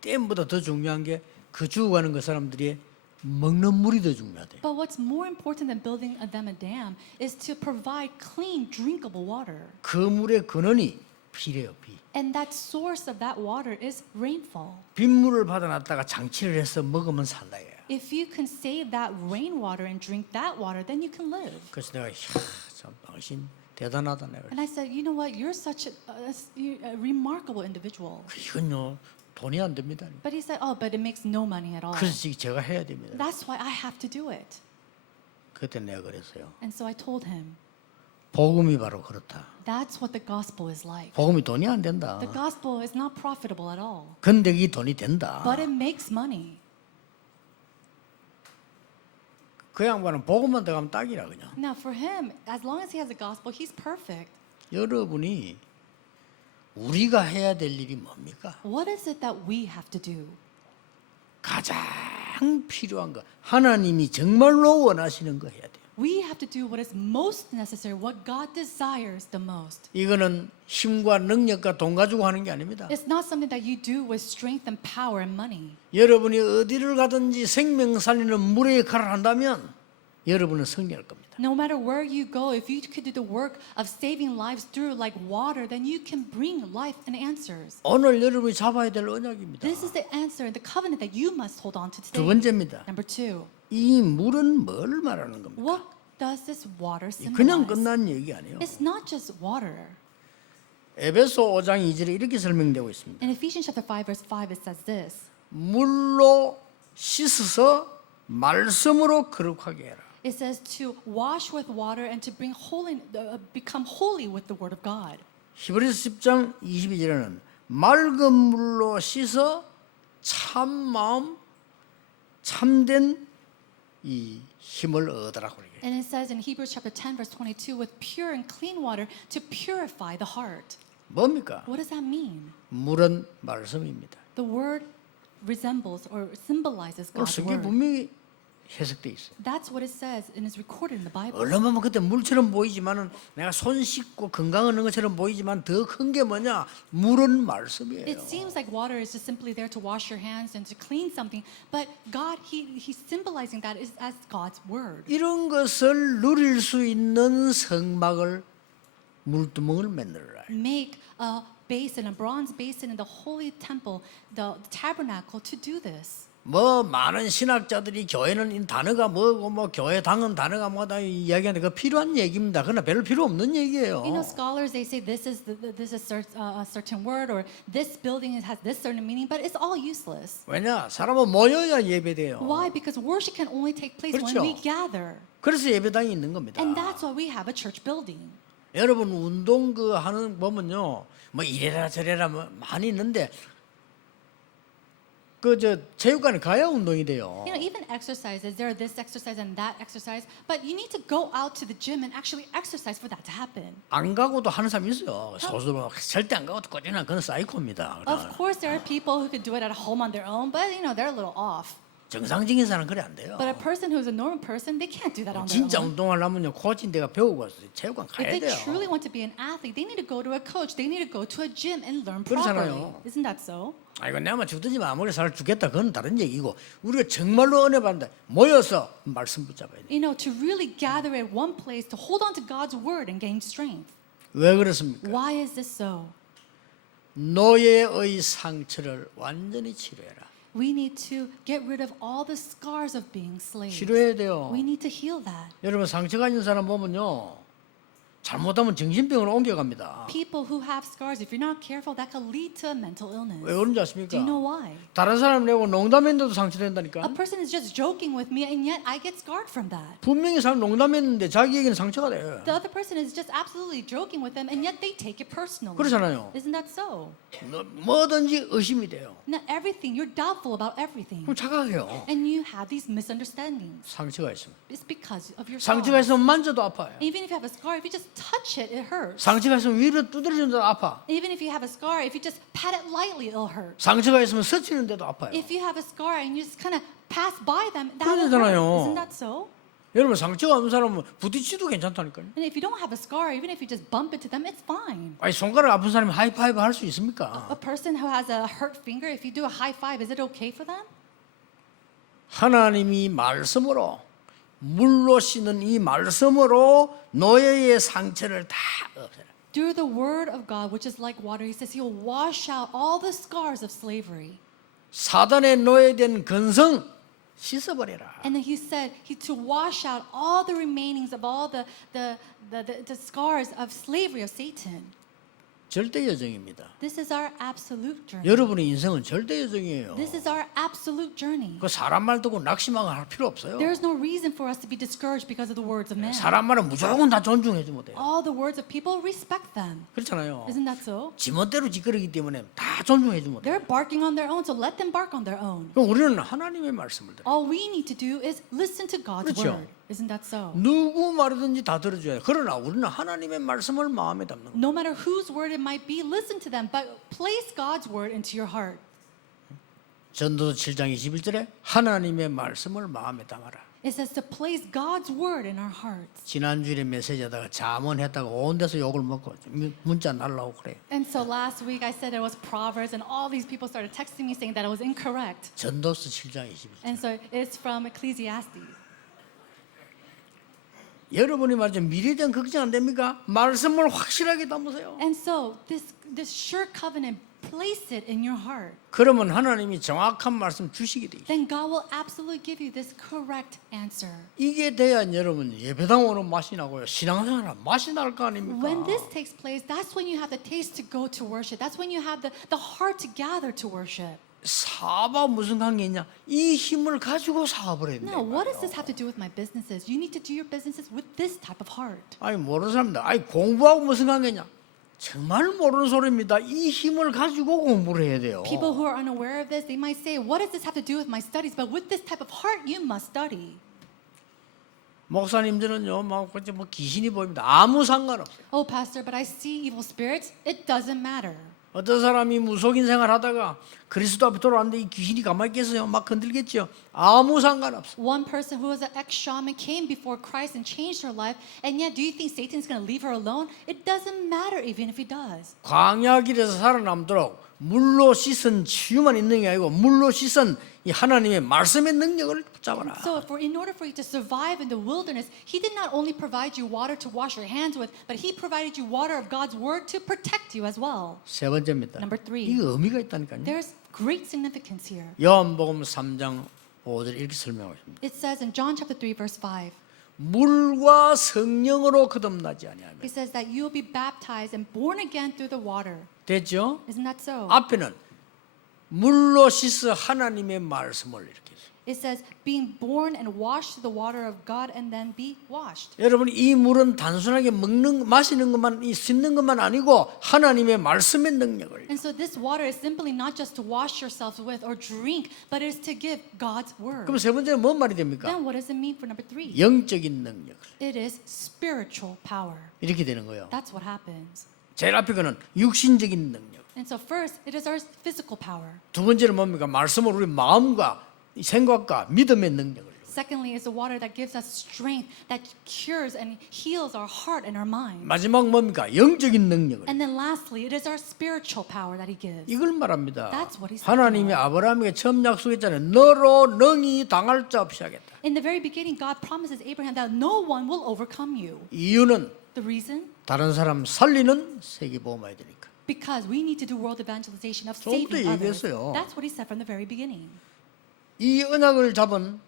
댐보다 더 중요한 게 그 죽어가는 그 사람들이 먹는 물이 더 중요하대. But what's more important than building a dam is to provide clean, drinkable water. 그 물의 근원이 비래요, 비. And that source of that water is rainfall. 빗물을 받아놨다가 장치를 해서 먹으면 산다 이거야. If you can save that rainwater and drink that water, then you can live. 그래서 내가 참 당신 대단하다 내가. And I said, you know what? You're such a remarkable individual. 이건요 돈이 안 됩니다. But he said, oh, but it makes no money at all. 그래서 지금 제가 해야 됩니다. That's why I have to do it. 그때 내가 그랬어요. And so I told him, 복음이 바로 그렇다. that's what the gospel is like. 복음이 돈이 안 된다. The gospel is not profitable at all, 근데 이 돈이 된다. but it makes money. 그 양반은 복음만 들어가면 딱이라 그냥. Now for him, as long as he has the gospel, he's perfect. 여러분이 우리가 해야 될 일이 뭡니까? What is it that we have to do? 가장 필요한 거 하나님이 정말로 원하시는 거 해야 돼요. We have to do what is most necessary, what God desires the most. 이거는 힘과 능력과 돈 가지고 하는 게 아닙니다. It's not something that you do with strength and power and money. 여러분이 어디를 가든지 생명 살리는 물의 역할을 한다면 여러분은 승리할 겁니다. No matter where you go, if you could do the work of saving lives through like water, then you can bring life and answers. 오늘 여러분이 잡아야 될 언약입니다. This is the answer and the covenant that you must hold on to 두 today. 번째입니다. Number two, 이 물은 뭘 말하는 겁니까? what does this water 그냥 symbolize? 끝난 얘기 아니에요. It's not just water. 에베소 5장 2절에 이렇게 설명되고 있습니다. In Ephesians chapter 5, verse 5, it says this. 물로 씻어서 말씀으로 거룩하게 해라. It says to wash with water and to bring become holy with the word of God. 히브리서 10장 22절에는 맑은 물로 씻어 참 마음 참된 이 힘을 얻으라고 그래요. And it says in Hebrews chapter 10, verse 22, with pure and clean water to purify the heart. 뭡니까? What does that mean? 물은 말씀입니다. The word resembles or symbolizes 오늘 God's 성경에 word. 분명히 해석돼 있어요. That's what it says and is recorded in the Bible. 얼른 보면 그때 물처럼 보이지만은 내가 손 씻고 건강한 것처럼 보이지만 더 큰 게 뭐냐? 물은 말씀이에요. It seems like water is just simply there to wash your hands and to clean something, but God, He's symbolizing that as God's word. 이런 것을 누릴 수 있는 성막을 물두멍을 만들어라. Make a basin, a bronze basin in the holy temple, the tabernacle, to do this. 뭐 많은 신학자들이 교회는 이 단어가 뭐고 뭐 교회 당은 단어가 뭐다 이야기하는데 그 필요한 얘기입니다. 그러나 별로 필요 없는 얘기예요. You know, scholars they say this is a certain word or this building has this certain meaning, but it's all useless. 왜냐? 사람은 모여야 예배돼요. Why? Because worship can only take place 그렇죠. when we gather, 그래서 예배당이 있는 겁니다. and that's why we have a church building. 여러분 운동 그 하는 보면요, 뭐 이래라 저래라 뭐 많이 있는데 그 저 체육관에 가야 운동이 돼요. You know, even exercises, there are this exercise and that exercise, but you need to go out to the gym and actually exercise for that to happen. 안 가고도 하는 사람이 있어요. 소수로 절대 안 가고도 꾸준한 그런 사이코입니다. Of course, there are people who could do it at home on their own, but you know, they're a little off. 정상적인 사람은 그래 안 돼요. But a person who's a normal person, they can't do that on their 진짜 own. 운동하려면요 코치 내가 배우고 왔어요. 체육관 If 가야 they 돼요. truly want to be an athlete, they need to go to a coach. They need to go to a gym and learn 그렇잖아요. properly. Isn't that so? 아이고 내가 죽든지 아무리 살 죽겠다 그건 다른 얘기고 우리가 정말로 은혜 받는다 모여서 말씀 붙잡아야 돼. You know, to really gather at one place to hold on to God's word and gain strength. 왜 그렇습니까? Why is this so? 노예의 상처를 완전히 치료해라. We need to get rid of all the scars of being slaves. 치료해야 돼요. We need to heal that. 여러분 상처가 있는 사람 보면요 잘못하면 정신병으로 옮겨갑니다. People who have scars, if you're not careful, that could lead to a mental illness. 왜 그런지 Do 아십니까? you know why? 다른 사람 내고 농담했는데도 A 상처된다니까. person is just joking with me and yet I get scarred from that. 분명히 사람 농담했는데 자기에게는 상처가 돼요. The other person is just absolutely joking with them and yet they take it personally. 그렇잖아요. Isn't that so? 뭐든지 의심이 돼요. Now everything, you're doubtful about everything. 그럼 착각해요. And you have these misunderstandings. 상처가 있으면. It's because of your 상처가 scars. 있으면 만져도 아파요. Even if you have a scar, if you just touch it, it hurts. 상처가 있으면 위로 두드려준데도 아파. Even if you have a scar, if you just pat it lightly, it'll hurt. 상처가 있으면 스치는데도 아파요. If you have a scar and you just kind of pass by them, that will hurt. 그러잖아요. Isn't that so? 여러분 상처가 없는 사람은 부딪히도 괜찮다니까요. And if you don't have a scar, even if you just bump into them, it's fine. 아니 손가락 아픈 사람이 하이파이브 할 수 있습니까? A person who has a hurt finger, if you do a high five, is it okay for them? 하나님이 말씀으로 물로 씻는 이 말씀으로 노예의 상처를 다 없애라. Through the word of God, which is like water, he says he'll wash out all the scars of slavery. 사단의 노예된 근성 씻어버려라. And then he said to wash out all the remainings of all the scars of slavery of Satan. 절대 여정입니다. This is our absolute journey. 여러분의 인생은 절대 여정이에요. This is our absolute journey. 그 사람 말 듣고 낙심하고 할 필요 없어요. There is no reason for us to be discouraged because of the words of men. 사람 말은 무조건 다 존중해 주면 돼요. All the words of people, respect them. 그렇잖아요. Isn't that so? 지멋대로 짓거리기 때문에 다 존중해 주면 돼요. They're barking on their own, so let them bark on their own. 그럼 우리는 하나님의 말씀을 들어요. All we need to do is listen to God's 그렇죠. word. Isn't that so? 누구 말이든지 다 들어줘야 돼요. 그러나 우리는 하나님의 말씀을 마음에 담는 거예요. No matter whose word it might be, listen to them, but place God's word into your heart. 전도서 7장 21절에 하나님의 말씀을 마음에 담아라. It says to place God's word in our hearts. 지난주에 메시지하다가 자문했다가 온 데서 욕을 먹고 문자 날라오고 그래요. And so last week I said it was Proverbs, and all these people started texting me saying that it was incorrect. 전도서 7장 21절. And so it's from Ecclesiastes. 여러분이 말이죠. 미래에 대한 걱정 안 됩니까? 말씀을 확실하게 담으세요. And so this sure covenant, place it in your heart. 그러면 하나님이 정확한 말씀 주시게 돼 있어요. Then God will absolutely give you this correct answer. 이게 돼야 여러분 예배당 오는 맛이 나고요. 신앙생활 맛이 날 거 아닙니까? When this takes place, that's when you have the taste to go to worship. That's when you have the heart to gather to worship. 사업하고 무슨 관계 있냐? 이 힘을 가지고 사업을 했는데. No, what does this have to do with my businesses? You need to do your businesses with this type of heart. 아니 모르는 사람들. 아니 공부하고 무슨 관계냐? 정말 모르는 소리입니다. 이 힘을 가지고 공부를 해야 돼요. People who are unaware of this, they might say, what does this have to do with my studies? But with this type of heart, you must study. 목사님들은요, 뭐 귀신이 보입니다. 아무 상관없어요. Oh, Pastor, but I see evil spirits. It doesn't matter. 어떤 사람이 무속인 생활하다가 그리스도 앞에 돌아왔는데 이 귀신이 가만히 있겠어요? 막 건들겠죠? 아무 상관없어요. One person who was an ex-shaman came before Christ and changed her life, and yet do you think Satan's going to leave her alone? It doesn't matter even if he does. 광야길에서 살아남도록 물로 씻은 치유만 있는 게 아니고 물로 씻은 이 하나님의 말씀의 능력을 붙잡아라. So in order for you to survive in the wilderness, he did not only provide you water to wash your hands with, but he provided you water of God's word to protect you as well. 세 번째입니다. Number 3. 이게 의미가 있다니까요. There's great significance here. 요한복음 3장 5절 이렇게 설명하십니다. It says in John chapter 3 verse 5, 물과 성령으로 거듭나지 아니하면 it says that you will be baptized and born again through the water. 됐죠? Isn't that so? 앞에는 물로 씻어 하나님의 말씀을 이렇게 해서 It says being born and washed through the water of God and then be washed. 여러분 이 물은 단순하게 마시는 것만 씻는 것만 아니고 하나님의 말씀의 능력을 And so this water is simply not just to wash yourselves with or drink, but it is to give God's word. 그럼 세 번째는 뭔 말이 됩니까? Then what does it mean for number 3? 영적인 능력을 It is spiritual power. 이렇게 되는 거예요. That's what happens. 제일 앞에 거는 육신적인 능력. And so first, it is our physical power. 두 번째는 뭡니까? 말씀으로 우리 마음과 생각과 믿음의 능력을. Secondly, is the water that gives us strength, that cures and heals our heart and our mind. 마지막 뭡니까? 영적인 능력을. And then lastly, it is our spiritual power that He gives. 이걸 말합니다. That's what he's 하나님이 아브라함에게 처음 약속했잖아요. 너로 능히 당할 자 없이 하겠다. In the very beginning, God promises Abraham that no one will overcome you. 이유는 The reason? 다른 사람 살리는 세계 보험해야 되니까. Because we need to do world evangelization of 좀 더 saving others. 얘기했어요. That's what He said from the very beginning. 이 언약을 잡은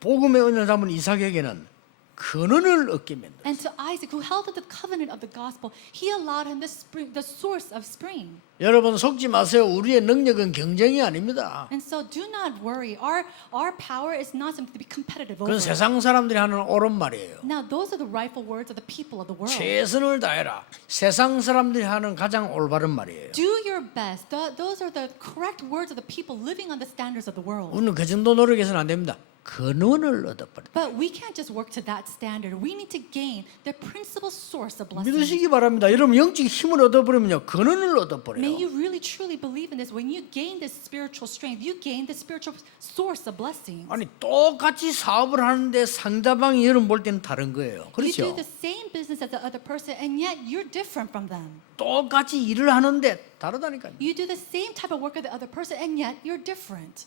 복음의 언약을 잡은 이삭에게는 근원을 얻게 만들었어요. And to Isaac, who held to the covenant of the gospel, He allowed him the source of spring. 여러분 속지 마세요. 우리의 능력은 경쟁이 아닙니다. And so do not worry. Our power is not something to be competitive 그건 over. 세상 사람들이 하는 옳은 말이에요. Now, those are the rightful words of the people of the world. 최선을 다해라. 세상 사람들이 하는 가장 올바른 말이에요. Do your best. Those are the correct words of the people living on the standards of the world. 우리는 그 정도 노력해서는 안 됩니다. 근원을 얻어버려. But we can't just work to that standard. We need to gain the principal source of blessing. 믿으시기 바랍니다. 여러분 영적 힘을 얻어버리면요 근원을 May 얻어버려요. you really truly believe in this. When you gain this spiritual strength, you gain the spiritual source of blessing. 아니 똑같이 사업을 하는데 상대방이 여러분 볼 때는 다른 거예요. You do 그렇죠? the same business as the other person, and yet you're different from them. 똑같이 일을 하는데 다르다니까요. You do the same type of work as the other person, and yet you're different.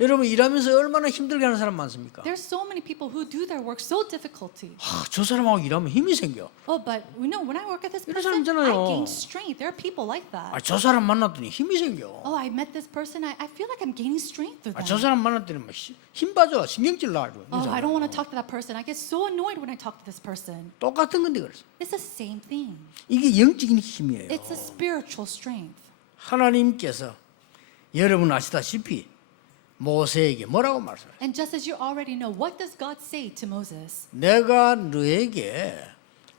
여러분 일하면서 얼마나 힘들게 하는 사람 많습니까? There's so many people who do their work so difficulty. 저 사람하고 일하면 힘이 생겨. Oh, but we know when I work at this 이런 사람 person, 있잖아요. I gain strength. There are people like that. 저 사람 만났더니 힘이 생겨. Oh, I met this person. I feel like I'm gaining strength through 저 them. 사람 만났더니 막 힘 빠져 신경질 나가지고. Oh, I don't want to talk to that person. I get so annoyed when I talk to this person. 똑같은 건데 그랬어. It's the same thing. 이게 영적인 힘이에요. It's a spiritual strength. 하나님께서 여러분 아시다시피 모세에게 뭐라고 말씀하세요? And just as you already know, what does God say to Moses? 내가 너에게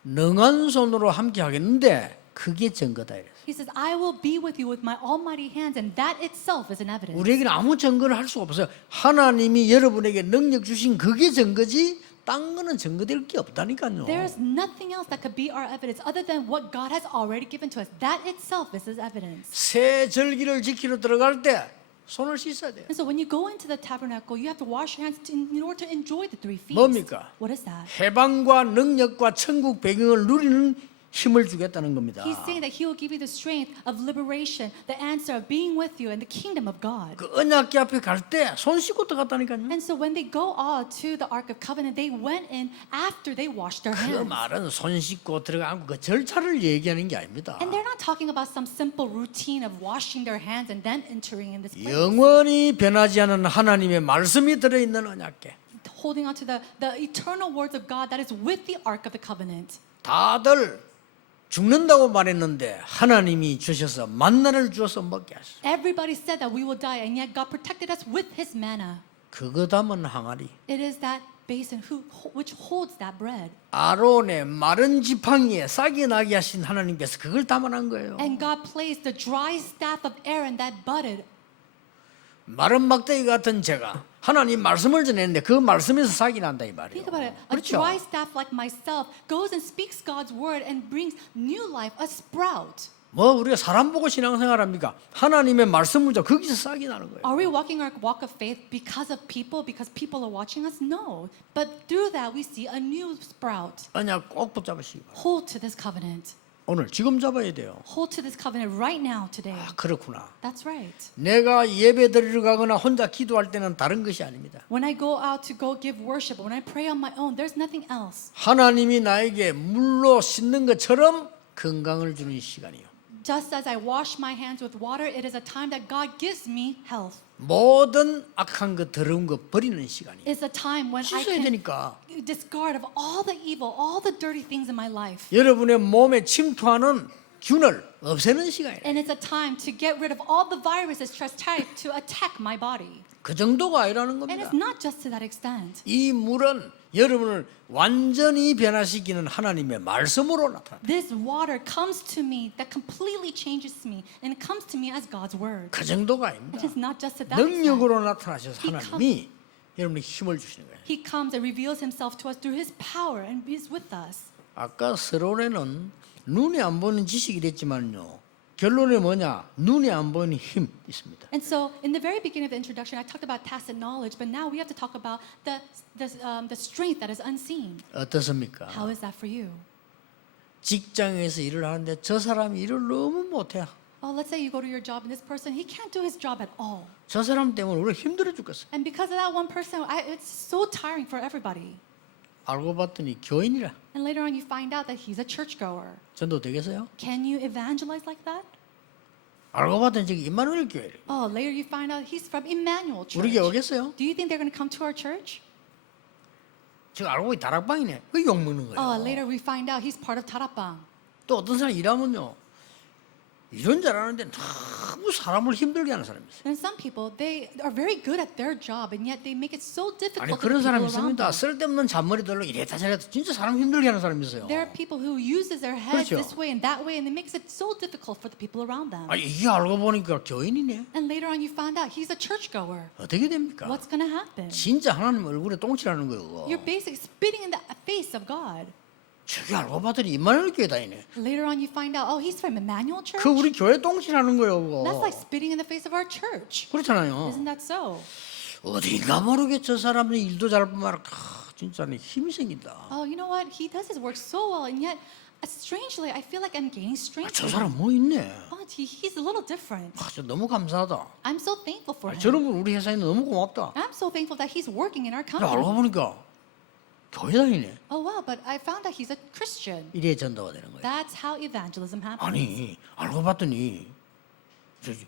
능한 손으로 함께 하겠는데 그게 증거다 이랬어요. He says, I will be with you with my almighty hands, and that itself is an evidence. 우리에게는 아무 증거를 할 수가 없어요. 하나님이 여러분에게 능력 주신 그게 증거지 딴 거는 증거될 게 없다니까요. There is nothing else that could be our evidence other than what God has already given to us. That itself is His evidence. 새 절기를 지키러 들어갈 때 손을 씻어야 돼요. And so when you go into the tabernacle, you have to wash your hands in order to enjoy the 3 feasts. 뭡니까? What is that? 해방과 능력과 천국 배경을 누리는 힘을 주겠다는 겁니다. He's saying that He will give you the strength of liberation, the answer of being with you in the kingdom of God. 그 언약궤 앞에 갈 때 손 씻고 들어갔다니까요. And so when they go all to the Ark of Covenant, they went in after they washed their 그 hands. 말은 손 씻고 들어가고 그 절차를 얘기하는 게 아닙니다. And they're not talking about some simple routine of washing their hands and then entering in this place. 영원히 변하지 않은 하나님의 말씀이 들어있는 언약궤. Holding on to the eternal words of God that is with the Ark of the Covenant. 다들 죽는다고 말했는데 하나님이 주셔서 만나를 주어서 먹게 하셨어요. Everybody said that we will die, and yet God protected us with His manna. 그거 담은 항아리. It is that basin which holds that bread. 아론의 마른 지팡이에 싹이 나게 하신 하나님께서 그걸 담아낸 거예요. And God placed the dry staff of Aaron that budded. 마른 막대기 같은 제가 하나님 말씀을 전했는데 그 말씀에서 싹이 난다 이 말이에요. Think about it. A 그렇죠? dry staff like myself goes and speaks God's word and brings new life, a sprout. 뭐 우리가 사람 보고 신앙생활합니까? 하나님의 말씀을 줘 거기서 싹이 나는 거예요. Are we walking our walk of faith because of people are watching us? No. But through that we see a new sprout. 언약 꼭 붙잡으시기 바랍니다. Hold to this covenant. 오늘 지금 잡아야 돼요. Hold to this covenant right now, today. 그렇구나. That's right. 내가 예배 드리러 가거나 혼자 기도할 때는 다른 것이 아닙니다. When I go out to go give worship, when I pray on my own, there's nothing else. 하나님이 나에게 물로 씻는 것처럼 건강을 주는 시간이요. Just as I wash my hands with water, it is a time that God gives me health. 모든 악한 것 더러운 거 버리는 시간이에요. It's a time when I 씻어야 can 되니까. discard of all the evil, all the dirty things in my life. 여러분의 몸에 침투하는 균을 없애는 시간이에요. And it's a time to get rid of all the viruses tried to attack my body. 그 정도가 아니라는 And 겁니다. it's not just to that extent. 이 물은 여러분을 완전히 변화시키는 하나님의 말씀으로 나타납니다. This water comes to me that completely changes me, and it comes to me as God's word. 그 정도가 It 아닙니다. is not just to that extent. 능력으로 나타나셔서 하나님이 여러분에게 힘을 주시는 거예요. He comes and reveals himself to us through his power and is with us. 아까 서론에는 눈에 안 보이는 지식이 됐지만요. 결론이 뭐냐? 눈에 안 보이는 힘 있습니다. And so, in the very beginning of the introduction, I talked about tacit knowledge, but now we have to talk about the strength that is unseen. 어떻습니까? How is that for you? 직장에서 일을 하는데 저 사람이 일을 너무 못해요. Oh, let's say you go to your job and this person, he can't do his job at all. 저 사람 때문에 우리 힘들어 죽겠어. And because of that one person, it's so tiring for everybody. 알고 봤더니 교인이라. And later on, you find out that he's a churchgoer. 전도 되겠어요? Can you evangelize like that? 알고 봤더니 지금 임마누엘 교회래. Oh, later you find out he's from Emmanuel Church. 우리 교회 오겠어요? Do you think they're going to come to our church? 지금 알고 보니 다락방이네. 그 욕 먹는 거예요. Oh, later we find out he's part of Tarapang. 또 어떤 사람 일하면요. 이런 줄 아는데 너무 사람을 힘들게 하는 사람이 있어요. And some people, they are very good at their job, and yet they make it so difficult 아니 for the 그런 사람이 people around 있습니다. them. 쓸데없는 잔머리 들로 이랬다 저랬다 진짜 사람 힘들게 하는 사람이 있어요. There are people who uses their heads 그렇죠. this way and that way, and it makes it so difficult for the people around them. 아니 이게 알고 보니까 교인이네. And later on, you find out he's a churchgoer. 어떻게 됩니까? What's going to happen? 진짜 하나님 얼굴에 똥칠하는 거예요. You're basically spitting in the face of God. 저기 알고 봤더니 임마누엘 교회 다니네. Later on, you find out, oh, he's from Emmanuel Church. 그 우리 교회 똥칠하는 거예요. That's 그거. like spitting in the face of our church. 그렇잖아요. Isn't that so? 어딘가 모르게 저 사람은 일도 잘 보면 진짜 힘이 생긴다. Oh, you know what? He does his work so well, and yet, strangely, I feel like I'm gaining strength. 저 사람 뭐 있네. Oh, he's a little different. 저 너무 감사하다. I'm so thankful for him. 저런 분 우리 회사에 너무 고맙다. I'm so thankful that he's working in our 알고 company. 보니까 교회 다니네. Oh, wow, but I found that he's a Christian. 이래 전도가 되는 거예요. That's how evangelism happens. 아니 알고 봤더니 저기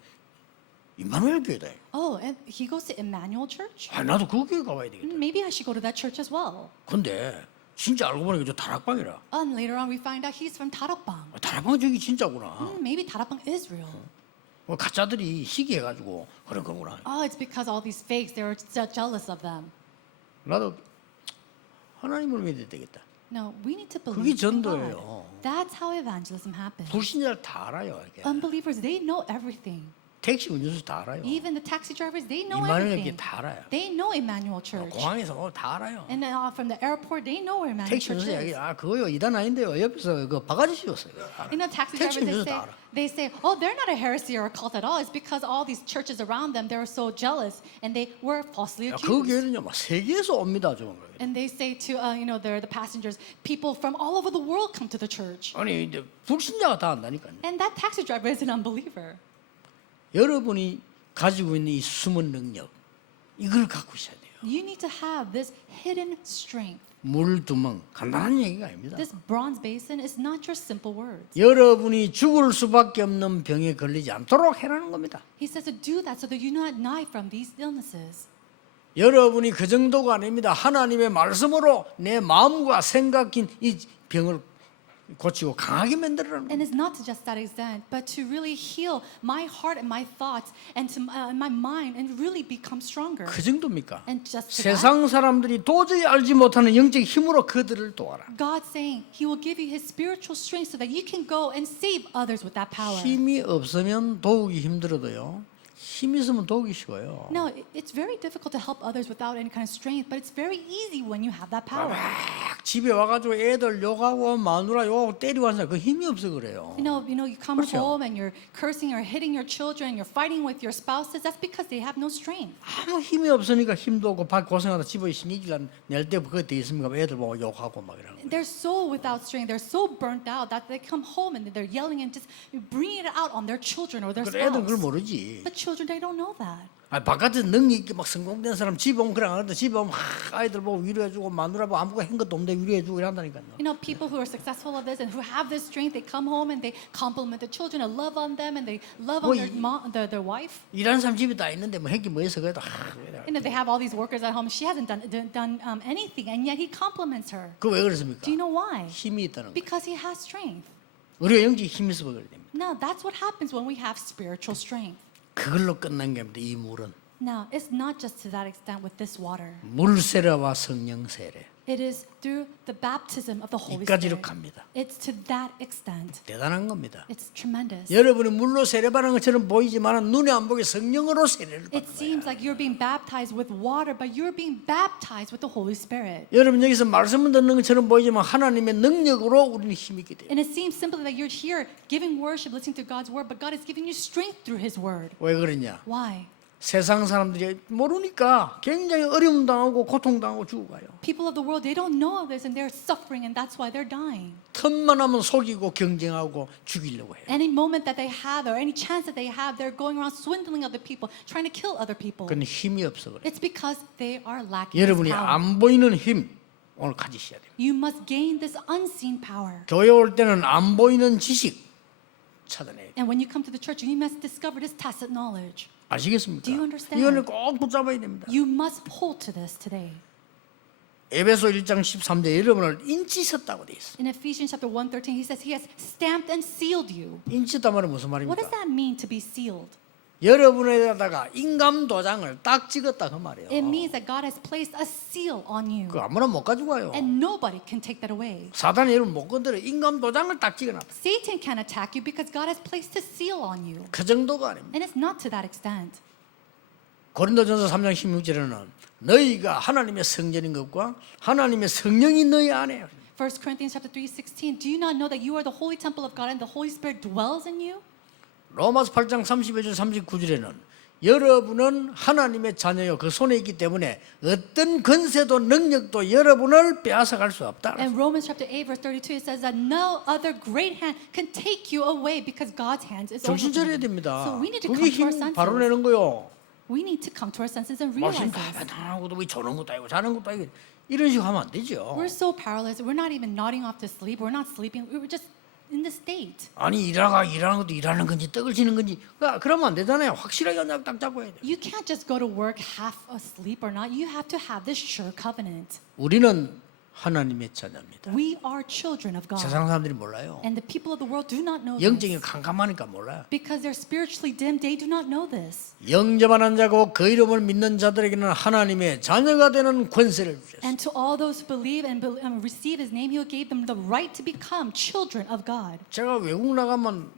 임마누엘 교회다. Oh, and he goes to Emmanuel Church? 아 나도 그 교회 가봐야 되겠다. Maybe I should go to that church as well. 근데 진짜 알고 보니까 저 다락방이라. And later on, we find out he's from Tarapang. 다락방 저기 진짜구나. Maybe Tarapang is real. 뭐 가짜들이 시기해가지고 그런 거구나. Oh, it's because all these fakes, they were so jealous of them. 나도 하나님을 믿어야 되겠다. No, we need to 그게 believe in 전도예요. God. That's how evangelism happens. 불신자를 다 알아요. 이게. Unbelievers, they know everything. 택시 운전수 다 알아요. Even the taxi drivers, they know 임마누엘 everything. 교회 다 알아요. They know Emmanuel Church. 공항에서 다 알아요. And from the airport, they know where Emmanuel 택시 Church 운전수 is. 얘기 아 그거요 이단 아닌데요. 옆에서 그 바가지 씌웠어요. You know, taxi 택시 drivers, 운전수 다 알아. they say, oh, they're not a heresy or a cult at all. It's because all these churches around them, they were so jealous and they were falsely 그 accused. 교회는요 막 세계에서 옵니다 좀. And they say to, the passengers, people from all over the world come to the church. 아니 이제 불신자가 다 안다니까요. And that taxi driver is an unbeliever. 여러분이 가지고 있는 이 숨은 능력 이걸 갖고 있어야 돼요. You need to have this hidden strength. 물두멍 간단한 얘기가 아닙니다. This bronze basin is not just simple words. 여러분이 죽을 수밖에 없는 병에 걸리지 않도록 해라는 겁니다. He says to do that so that you not die from these illnesses. 여러분이 그 정도가 아닙니다. 하나님의 말씀으로 내 마음과 생각인 이 병을 고치고 강하게 만들라는 겁니다. And it's not to just that extent, but to really heal my heart and my thoughts and to my mind and really become stronger. 그 정도입니까? And just to that, 세상 사람들이 도저히 알지 못하는 영적 힘으로 그들을 도와라. God's saying He will give you His spiritual strength so that you can go and save others with that power. 힘이 없으면 도우기 힘들어도요. 힘이 있으면 도우기 쉬워요. No, it's very difficult to help others without any kind of strength, but it's very easy when you have that power. 막 집에 와가지고 애들 욕하고 마누라 욕하고 때리고 하는 사람 그 힘이 없어 그래요. You come 그렇죠. home and you're cursing or hitting your children, you're fighting with your spouses. That's because they have no strength. 아무 힘이 없으니까 힘도 없고 밖 고생하다 집에 신이질 낼때 그거 돼 있습니까? 애들 보고 욕하고 막 이러는 거예요. They're so without strength. They're so burnt out that they come home and they're yelling and just bringing it out on their children or their 그 애들 그걸 spouse. 모르지. But children, they don't know that. 아, 바깥에 능력 있게 막 성공된 사람 집에 오면 그래 안 하는데 집에 오면 아이들 보고 위로해주고 마누라 보고 아무것도 한 것도 없는데 위로해주고 이런다니까요. People who are successful at this and who have this strength, they come home and they compliment the children and love on them and they love on their wife. 일하는 사람 집에 다 있는데 뭐 했기 뭐 해서 그래도 They have all these workers at home. She hasn't done anything, and yet he compliments her. 그 왜 그렇습니까? Do you know why? 힘이 있다는 거예요. Because he has strength. 우리가 영적 힘이 있어 그래야 됩니다. Now, that's what happens when we have spiritual strength. 그걸로 끝난 게 아닙니다. 이 물은 Now, it's not just to that extent with this water. 물 세례와 성령 세례 It is through the baptism of the Holy 이까지로 Spirit. 갑니다. It's to that extent. 대단한 겁니다. It's tremendous. 여러분이 물로 세례받는 것처럼 보이지만 눈에 안 보게 성령으로 세례를 It 받는 seems 거예요. like you're being baptized with water, but you're being baptized with the Holy Spirit. 여러분 여기서 말씀을 듣는 것처럼 보이지만 하나님의 능력으로 우리는 힘이 있게 돼요. And it seems simply that you're here giving worship, listening to God's word, but God is giving you strength through His word. 왜 그러냐? Why? 세상 사람들이 모르니까 굉장히 어려움 당하고 고통 당하고 죽어가요. People of the world, they don't know this and they're suffering, and that's why they're dying. 틈만 하면 속이고 경쟁하고 죽이려고 해요. Any moment that they have or any chance that they have, they're going around swindling other people, trying to kill other people. 그건 힘이 없어 그래요. It's because they are lacking this 여러분이 power. 안 보이는 힘 오늘 가지셔야 돼요. You must gain this unseen power. 교회 올 때는 안 보이는 지식 찾아내요. And when you come to the church, you must discover this tacit knowledge. 아시겠습니까? Do you understand? 이거는 꼭 붙잡아야 됩니다. You must hold to this today. 에베소 1장 13절 여러분을 인치셨다고 돼 있어. In Ephesians chapter 1:13, he says he has stamped and sealed you. 인치다 말은 무슨 What does 말입니까? that mean to be sealed? 여러분에다가 인감 도장을 딱 찍었다 그 말이에요. It means that God has placed a seal on you, 그 아무나 못 가지고 와요. and nobody can take that away. 사단이 여러분 못 건드려. 인감 도장을 딱 찍어놨다. Satan can attack you because God has placed a seal on you. 그 정도가 아닙니다. And it's not to that extent. 고린도전서 3장 16절에는 너희가 하나님의 성전인 것과 하나님의 성령이 너희 안에 1 Corinthians chapter 3:16, do you not know that you are the holy temple of God and the Holy Spirit dwells in you? 로마서 8장 31절 39절에는 여러분은 하나님의 자녀요 그 손에 있기 때문에 어떤 권세도 능력도 여러분을 빼앗아갈 수 없다. And Romans chapter 8 verse 32 it says that no other great hand can take you away because God's hands is over 정신 차려야 you. 됩니다. So we need to 그게 come to our 힘 바로 senses. 내는 거요. We need to come to our senses and realize 말씀 this. 다 하고도 왜 저런 것도 아니고 자는 것도 아니고 이런 식으로 하면 안 되죠. We're so powerless. We're not even nodding off to sleep. We're not sleeping. We're just in the state. 아니 일하는 것도 일하는 건지 떡을 치는 건지 그러면 안 되잖아요. 확실하게 딱 잡고 해야 돼요. You can't just go to work half asleep or not. You have to have this sure covenant. 우리는 하나님의 자녀입니다. We are children of God. 세상 사람들이 몰라요. And the people of the world do not know 영적인 this. 캄캄하니까 몰라요. Because they're spiritually dim, they do not know this. 영접한 자고 그 이름을 믿는 자들에게는 하나님의 자녀가 되는 권세를 주셨어요. And to all those who believe and receive His name, He gave them the right to become children of God. 제가 외국 나가면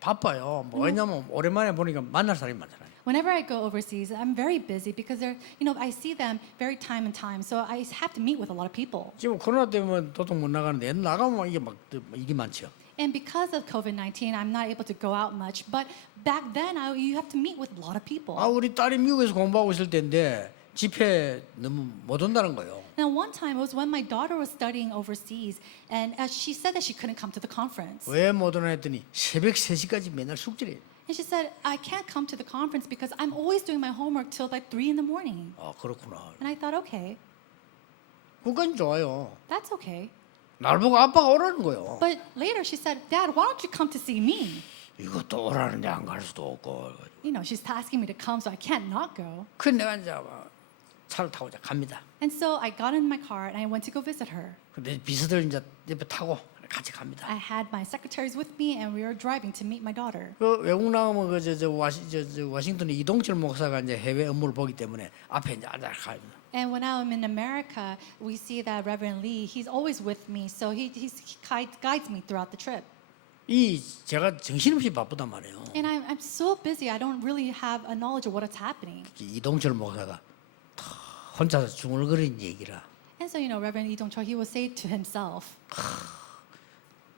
바빠요. 왜냐면 오랜만에 보니까 만날 사람이 많잖아요. Whenever I go overseas, I'm very busy because they're, I see them very time and time. So I have to meet with a lot of people. 지금 코로나 때문에 도통 못 나가는데 나가면 이게 막 일이 많죠. And because of COVID-19, I'm not able to go out much. But back then, you have to meet with a lot of people. 우리 딸이 미국에서 공부하고 있을 때인데 집회 너무 못 온다는 거예요. Now, one time, it was when my daughter was studying overseas, and she said that she couldn't come to the conference. 왜 못 오나 했더니 새벽 3시까지 맨날 숙제를 해요. And she said, I can't come to the conference because I'm always doing my homework till like 3 in the morning. 그렇구나. And I thought, okay, 그건 좋아요. that's okay. 날 보고 아빠가 오라는 거예요. But later she said, Dad, why don't you come to see me? 이것도 오라는데 안 갈 수도 없고. She's asking me to come, so I can't not go. 그 내가 이제 차를 타고 이제 갑니다. And so I got in my car and I went to go visit her. 근데 비서들 이제 옆에 타고 같이 갑니다. I had my secretaries with me and we were driving to meet my daughter. 그 외국 나가면 워싱턴에 이동철 목사가 이제 해외 업무를 보기 때문에 앞에 이제 앉아 갑니다. And when I'm in America, we see that Reverend Lee, he's always with me, so he guides me throughout the trip. 제가 정신없이 바쁘단 말이에요. And I'm so busy, I don't really have a knowledge of what is happening. 이동철 목사가 혼자서 중얼거리는 얘기라. And so, Reverend Lee Dong-chul, he will say to himself,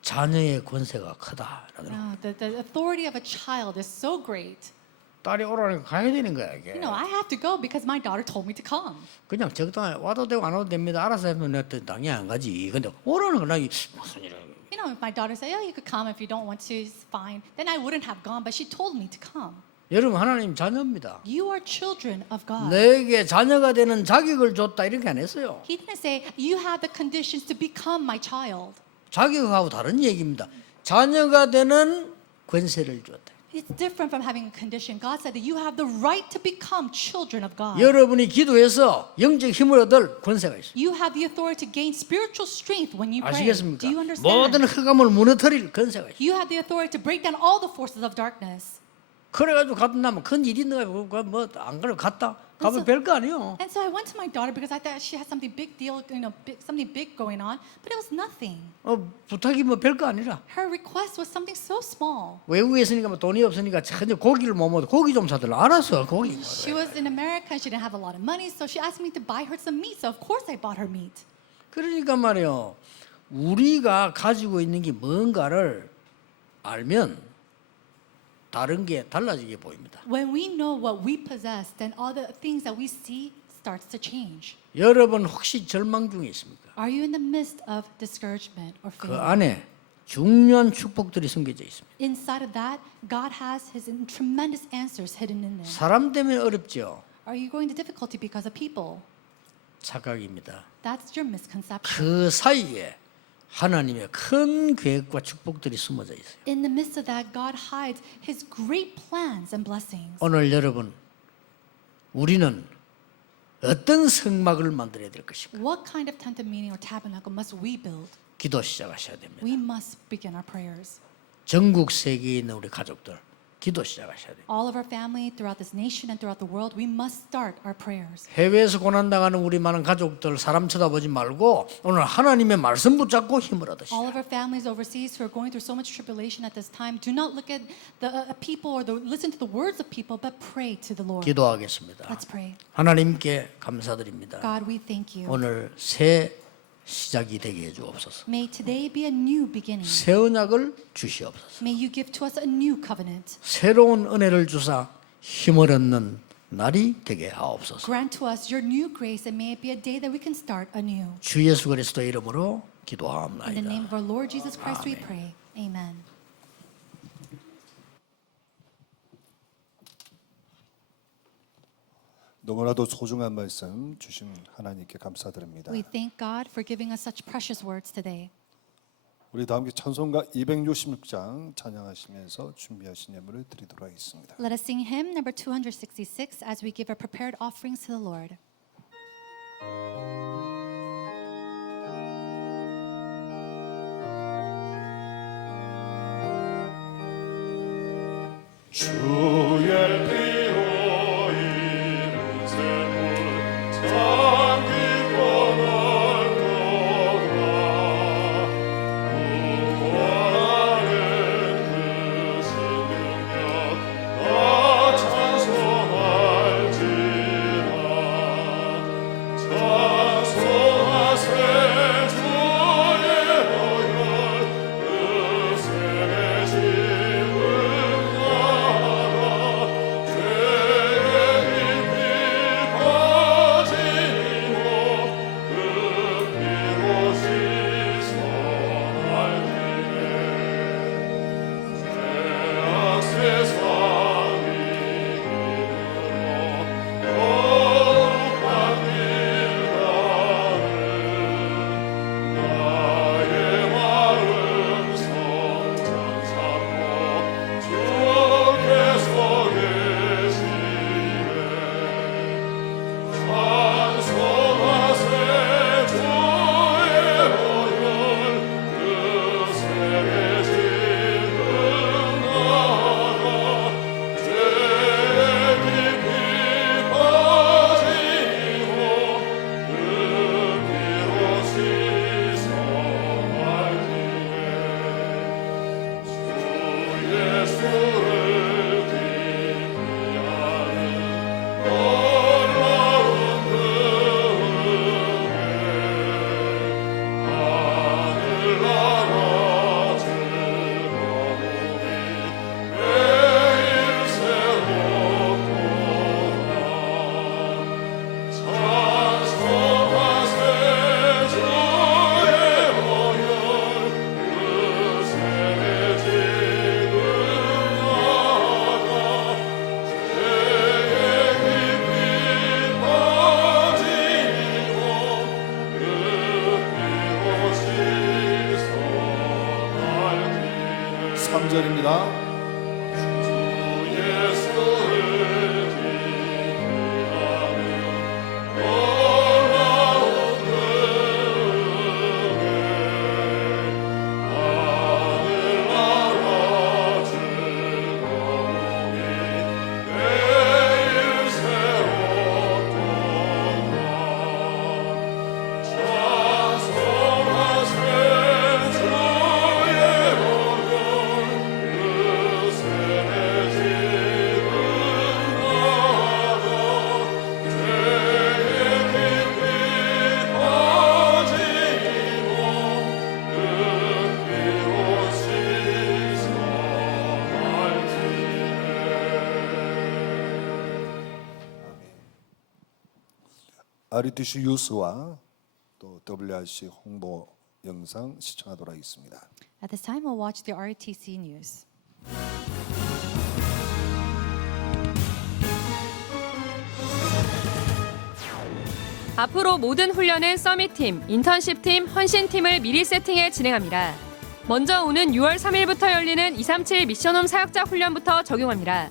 자녀의 권세가 크다. the authority of a child is so great. 딸이 오라니까 가야 되는 거야 이게. I have to go because my daughter told me to come. 그냥 적당히 와도 되고 안 와도 됩니다. 알아서 하면 내가 당연히 안 가지. 근데 오라는 건 나기 무슨 일이야. If my daughter said, you could come if you don't want to, it's fine. Then I wouldn't have gone, but she told me to come. 여러분 하나님 자녀입니다. You are children of God. 너에게 자녀가 되는 자격을 줬다 이렇게 안 했어요. He didn't say, you have the conditions to become my child. 자격하고 다른 얘기입니다. 자녀가 되는 권세를 줬다. It's different from having a condition. God said that you have the right to become children of God. 여러분이 기도해서 영적 힘을 얻을 권세가 있어요. You have the authority to gain spiritual strength when you pray. 아시겠습니까? Do you 모든 understand? 흑암을 무너뜨릴 권세가 있어요. You have the authority to break down all the forces of darkness. 그래가지고 갔다 나면 큰 일이 있는가 뭐안 그래 갔다 가면 별거 아니요. And so I went to my daughter because I thought she had something big deal, something big going on, but it was nothing. 부탁이 뭐 별거 아니라 Her request was something so small. 외국에 있으니까 뭐 돈이 없으니까 전혀 고기를 못 먹어. 고기 좀 사달라. 알았어 고기. She was in America and she didn't have a lot of money, so she asked me to buy her some meat. So of course I bought her meat. 그러니까 말이요. 우리가 가지고 있는 게 뭔가를 알면 다른 게 달라지게 보입니다. When we know what we possess, then all the things that we see starts to change. 여러분 혹시 절망 중에 있습니까? Are you in the midst of discouragement or 그 failure? 안에 중요한 축복들이 숨겨져 있습니다. Inside of that, God has His tremendous answers hidden in there. 사람 때문에 어렵죠. Are you going to difficulty because of people? 착각입니다. That's your misconception. 그 사이에 하나님의 큰 계획과 축복들이 숨어져 있어요. In the midst of that, God hides His great plans and blessings. 오늘 여러분 우리는 어떤 성막을 만들어야 될 것인가? What kind of tent of meeting or tabernacle must we build? 기도 시작하셔야 됩니다. We must begin our prayers. 전국 세계에 있는 우리 가족들 기도 시작하셔야 돼요. All of our family throughout this nation and throughout the world, we must start our prayers. 해외에서 고난당하는 우리 많은 가족들 사람 쳐다보지 말고 오늘 하나님의 말씀 붙잡고 힘을 얻으시오. All of our families overseas who are going through so much tribulation at this time, do not look at the people or listen to the words of people, but pray to the Lord. 기도하겠습니다. Let's pray. 하나님께 감사드립니다. God, we thank you. 오늘 새 시작이 되게 해주옵소서. May today be a new beginning. 새 언약을 주시옵소서. May you give to us a new covenant. 새로운 은혜를 주사 힘을 얻는 날이 되게 하옵소서. Grant to us your new grace, and may it be a day that we can start anew. 주 예수 그리스도의 이름으로 In the 기도하옵나이다. name of our Lord Jesus Christ, we pray. Amen. 너무나도 소중한 말씀 주신 하나님께 감사드립니다. We thank God for giving us such precious words today. 우리 다 함께 찬송가 266장 찬양하시면서 준비하신 예물을 드리도록 하겠습니다. Let us sing hymn number 266 as we give our prepared offerings to the Lord. 주의 피로 이는 샘물 참 깊고 넓도다 구원하는 그 신능력 나 찬송할지라 찬송하세 주의 보혈 그 세계 지은 절입니다. RUTC 뉴스와 또 WRC 홍보 영상 시청하도록 하겠습니다. At this time, we'll watch the RTC news. 앞으로 모든 훈련은 서밋팀, 인턴십팀, 헌신팀을 미리 세팅해 진행합니다. 먼저 오는 6월 3일부터 열리는 237 미션홈 사역자 훈련부터 적용합니다.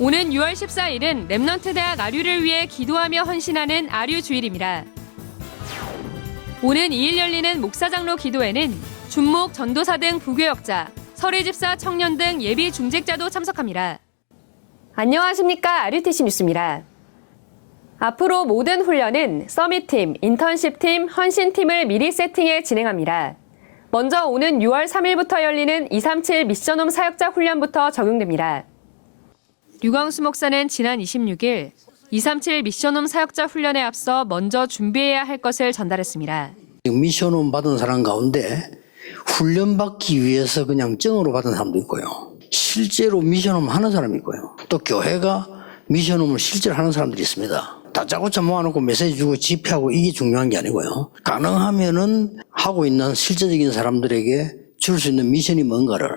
오는 6월 14일은 랩넌트 대학 아류를 위해 기도하며 헌신하는 아류 주일입니다. 오는 2일 열리는 목사장로 기도회는 준목, 전도사 등 부교역자, 서리집사, 청년 등 예비 중직자도 참석합니다. 안녕하십니까, RUTC 뉴스입니다. 앞으로 모든 훈련은 서밋팀, 인턴십팀, 헌신팀을 미리 세팅해 진행합니다. 먼저 오는 6월 3일부터 열리는 237 미션홈 사역자 훈련부터 적용됩니다. 류광수 목사는 지난 26일 237 미션홈 사역자 훈련에 앞서 먼저 준비해야 할 것을 전달했습니다. 미션홈 받은 사람 가운데 훈련 받기 위해서 그냥 증으로 받은 사람도 있고요. 실제로 미션홈 하는 사람이 있고요. 또 교회가 미션홈을 실제로 하는 사람들이 있습니다. 다짜고짜 모아놓고 메시지 주고 집회하고 이게 중요한 게 아니고요. 가능하면은 하고 있는 실제적인 사람들에게 줄 수 있는 미션이 뭔가를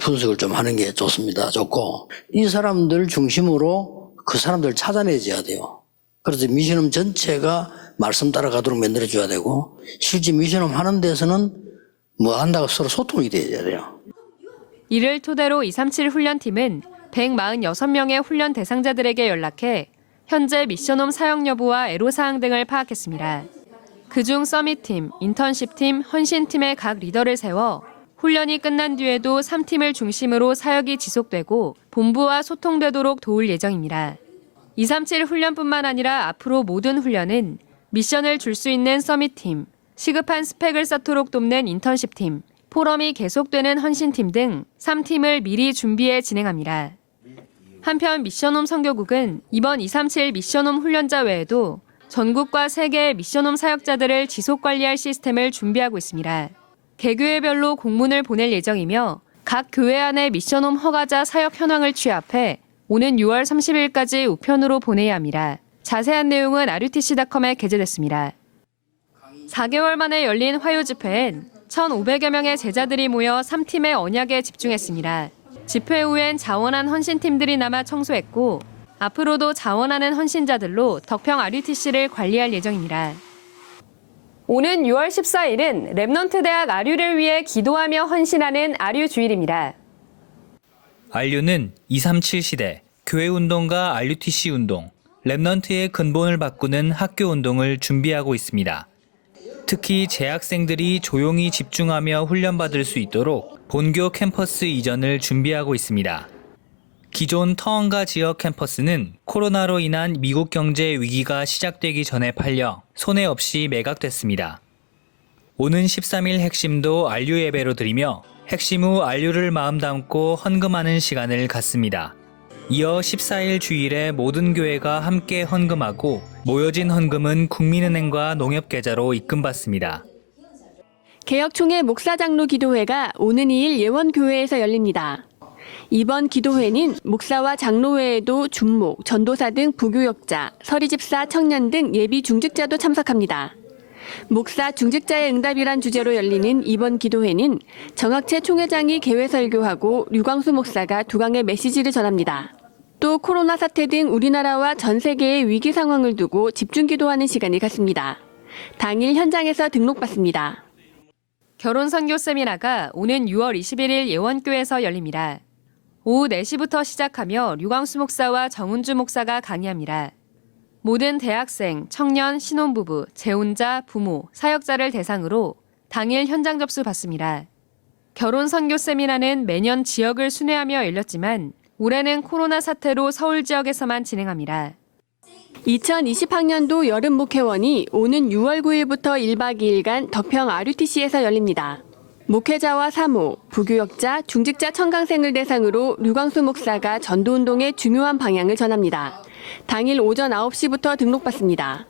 분석을 좀 하는 게 좋습니다. 좋고 이 사람들 중심으로 그 사람들을 찾아내줘야 돼요. 그래서 미션홈 전체가 말씀 따라가도록 만들어줘야 되고 실제 미션홈 하는 데서는 뭐 한다고 서로 소통이 돼야 돼요. 이를 토대로 237 훈련팀은 146명의 훈련 대상자들에게 연락해 현재 미션홈 사역 여부와 애로사항 등을 파악했습니다. 그중 서밋팀, 인턴십팀, 헌신팀의 각 리더를 세워 훈련이 끝난 뒤에도 3팀을 중심으로 사역이 지속되고 본부와 소통되도록 도울 예정입니다. 237 훈련뿐만 아니라 앞으로 모든 훈련은 미션을 줄 수 있는 서밋팀, 시급한 스펙을 쌓도록 돕는 인턴십팀, 포럼이 계속되는 헌신팀 등 3팀을 미리 준비해 진행합니다. 한편 미션홈 선교국은 이번 237 미션홈 훈련자 외에도 전국과 세계의 미션홈 사역자들을 지속 관리할 시스템을 준비하고 있습니다. 개교회별로 공문을 보낼 예정이며 각 교회 안의 미션홈 허가자 사역 현황을 취합해 오는 6월 30일까지 우편으로 보내야 합니다. 자세한 내용은 RUTC.com에 게재됐습니다. 4개월 만에 열린 화요 집회엔 1,500여 명의 제자들이 모여 3팀의 언약에 집중했습니다. 집회 후엔 자원한 헌신팀들이 남아 청소했고 앞으로도 자원하는 헌신자들로 덕평 RUTC를 관리할 예정입니다. 오는 6월 14일은 랩넌트 대학 아류를 위해 기도하며 헌신하는 아류 주일입니다. 아류는 237 시대, 교회운동과 RUTC 운동, 랩넌트의 근본을 바꾸는 학교 운동을 준비하고 있습니다. 특히 재학생들이 조용히 집중하며 훈련받을 수 있도록 본교 캠퍼스 이전을 준비하고 있습니다. 기존 터원가 지역 캠퍼스는 코로나로 인한 미국 경제 위기가 시작되기 전에 팔려 손해 없이 매각됐습니다. 오는 13일 핵심도 안류 예배로 드리며 핵심 후 안류를 마음 담고 헌금하는 시간을 갖습니다. 이어 14일 주일에 모든 교회가 함께 헌금하고 모여진 헌금은 국민은행과 농협계좌로 입금받습니다. 개혁총회 목사장로 기도회가 오는 2일 예원교회에서 열립니다. 이번 기도회는 목사와 장로 외에도 준목, 전도사 등 부교역자, 서리집사, 청년 등 예비 중직자도 참석합니다. 목사 중직자의 응답이란 주제로 열리는 이번 기도회는 정학채 총회장이 개회 설교하고 류광수 목사가 두강의 메시지를 전합니다. 또 코로나 사태 등 우리나라와 전 세계의 위기 상황을 두고 집중 기도하는 시간을 갖습니다. 당일 현장에서 등록받습니다. 결혼 선교 세미나가 오는 6월 21일 예원교회에서 열립니다. 오후 4시부터 시작하며 류광수 목사와 정은주 목사가 강의합니다. 모든 대학생, 청년, 신혼부부, 재혼자, 부모, 사역자를 대상으로 당일 현장 접수 받습니다. 결혼 선교 세미나는 매년 지역을 순회하며 열렸지만 올해는 코로나 사태로 서울 지역에서만 진행합니다. 2020학년도 여름 목회원이 오는 6월 9일부터 1박 2일간 덕평 RUTC에서 열립니다. 목회자와 사모, 부교역자, 중직자 청강생을 대상으로 류광수 목사가 전도운동의 중요한 방향을 전합니다. 당일 오전 9시부터 등록받습니다.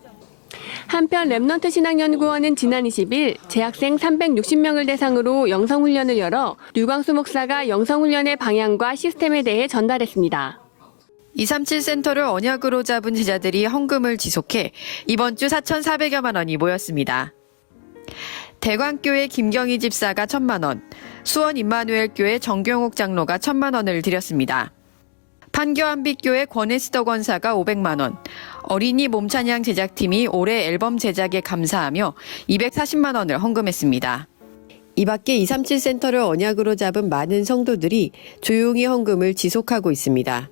한편 랩넌트 신학연구원은 지난 20일 재학생 360명을 대상으로 영성훈련을 열어 류광수 목사가 영성훈련의 방향과 시스템에 대해 전달했습니다. 237 센터를 언약으로 잡은 제자들이 헌금을 지속해 이번 주 4,400여만 원이 모였습니다. 대광교회 김경희 집사가 1,000만 원, 수원 임마누엘교회 정경옥 장로가 1,000만 원을 드렸습니다. 판교한빛교회 권에스더 권사가 500만 원, 어린이 몸찬양 제작팀이 올해 앨범 제작에 감사하며 240만 원을 헌금했습니다. 이 밖에 237 센터를 언약으로 잡은 많은 성도들이 조용히 헌금을 지속하고 있습니다.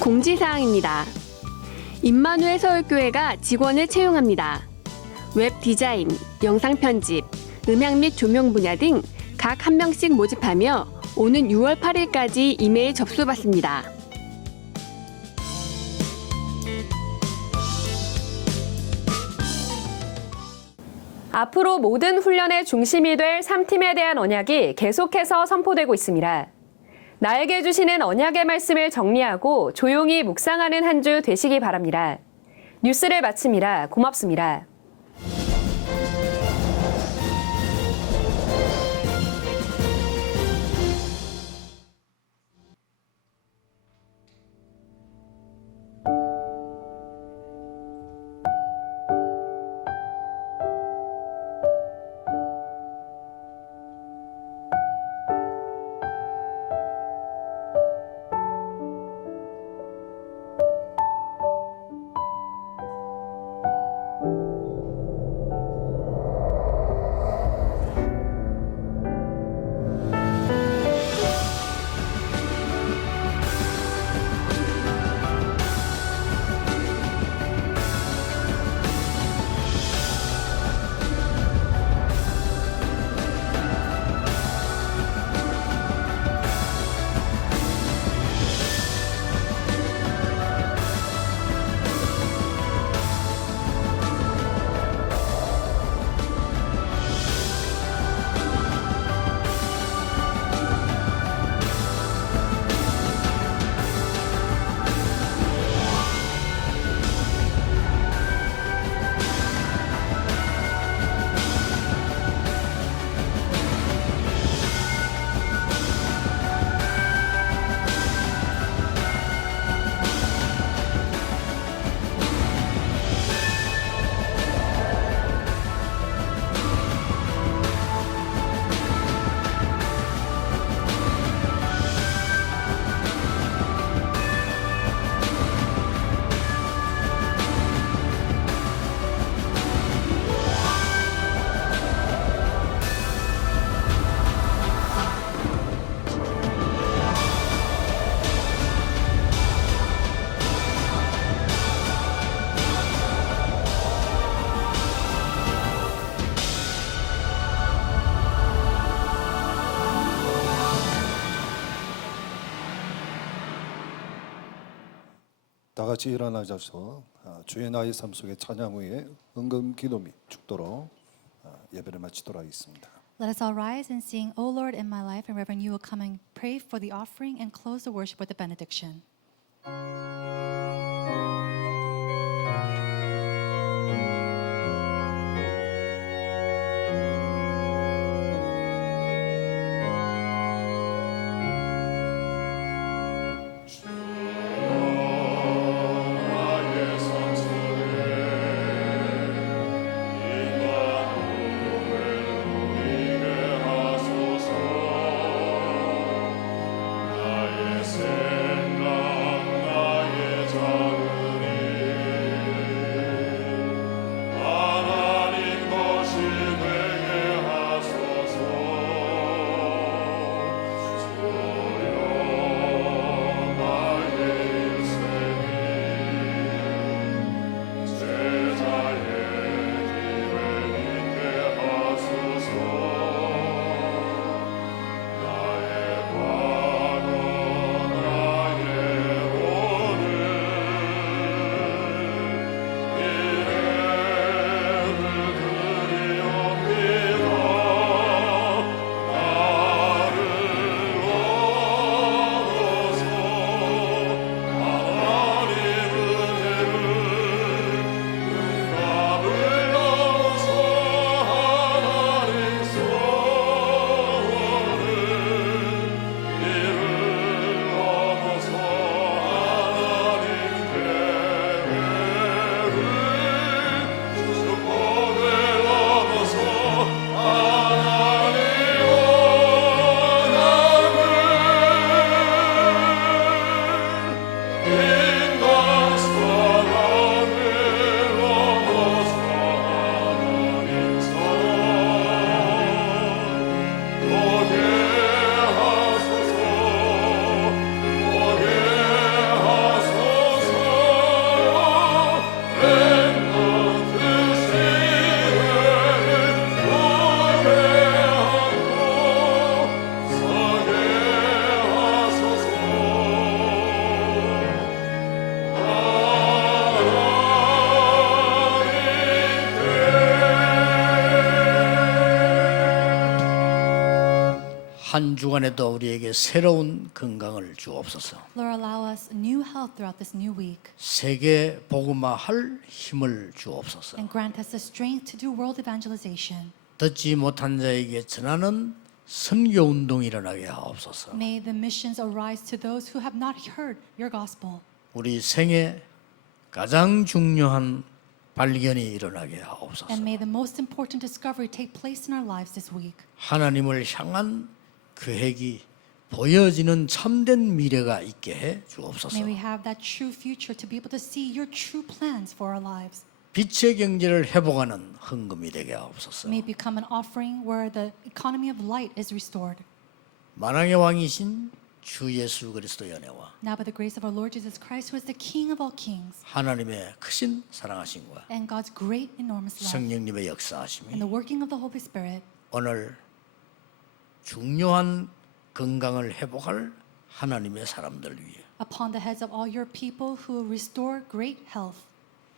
공지사항입니다. 임마누엘 서울교회가 직원을 채용합니다. 웹 디자인, 영상 편집, 음향 및 조명 분야 등 각 1명씩 모집하며 오는 6월 8일까지 이메일 접수받습니다. 앞으로 모든 훈련의 중심이 될 3팀에 대한 언약이 계속해서 선포되고 있습니다. 나에게 주시는 언약의 말씀을 정리하고 조용히 묵상하는 한 주 되시기 바랍니다. 뉴스를 마칩니다. 고맙습니다. 다 같이 일어나셔서 주의 나의 삶 속의 찬양 후에 은금 기도 및 축도로 예배를 마치도록 하겠습니다. Let us all rise and sing, O Lord, in my life, and Reverend, you will come and pray for the offering and close the worship with the benediction. 생각 나의 한 주간에도 우리에게 새로운 건강을 주옵소서. Lord, allow us new health throughout this new week 세계 복음화할 힘을 주옵소서. and grant us the strength to do world evangelization. 듣지 못한 자에게 전하는 선교 운동이 일어나게 하옵소서. May the missions arise to those who have not heard your gospel. 우리 생애 가장 중요한 발견이 일어나게 하옵소서. And may the most important discovery take place in our lives this week. 하나님을 향한 계획이 보여지는 참된 미래가 있게 해 주옵소서. May we have that true future to be able to see your true plans for our lives. 빛의 경제를 회복하는 헌금이 되게 하옵소서. May it become an offering where the economy of light is restored. 만왕의 왕이신 주 예수 그리스도의 은혜와 Now by the grace of our Lord Jesus Christ, who is the King of all kings, 하나님의 크신 사랑하심과 and God's great enormous love, 성령님의 역사하심이 and the working of the Holy Spirit, 오늘 중요한 건강을 회복할 하나님의 사람들 위해 upon the heads of all your people who will restore great health.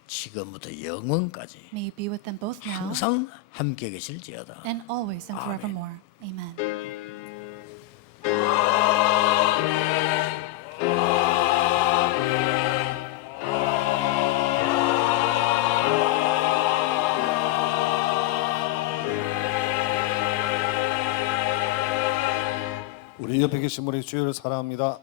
지금부터 영원까지 May you be with them both now 항상 함께 계실지어다. and always and forevermore. Amen. 우리 옆에 계신 우리 주를 사랑합니다.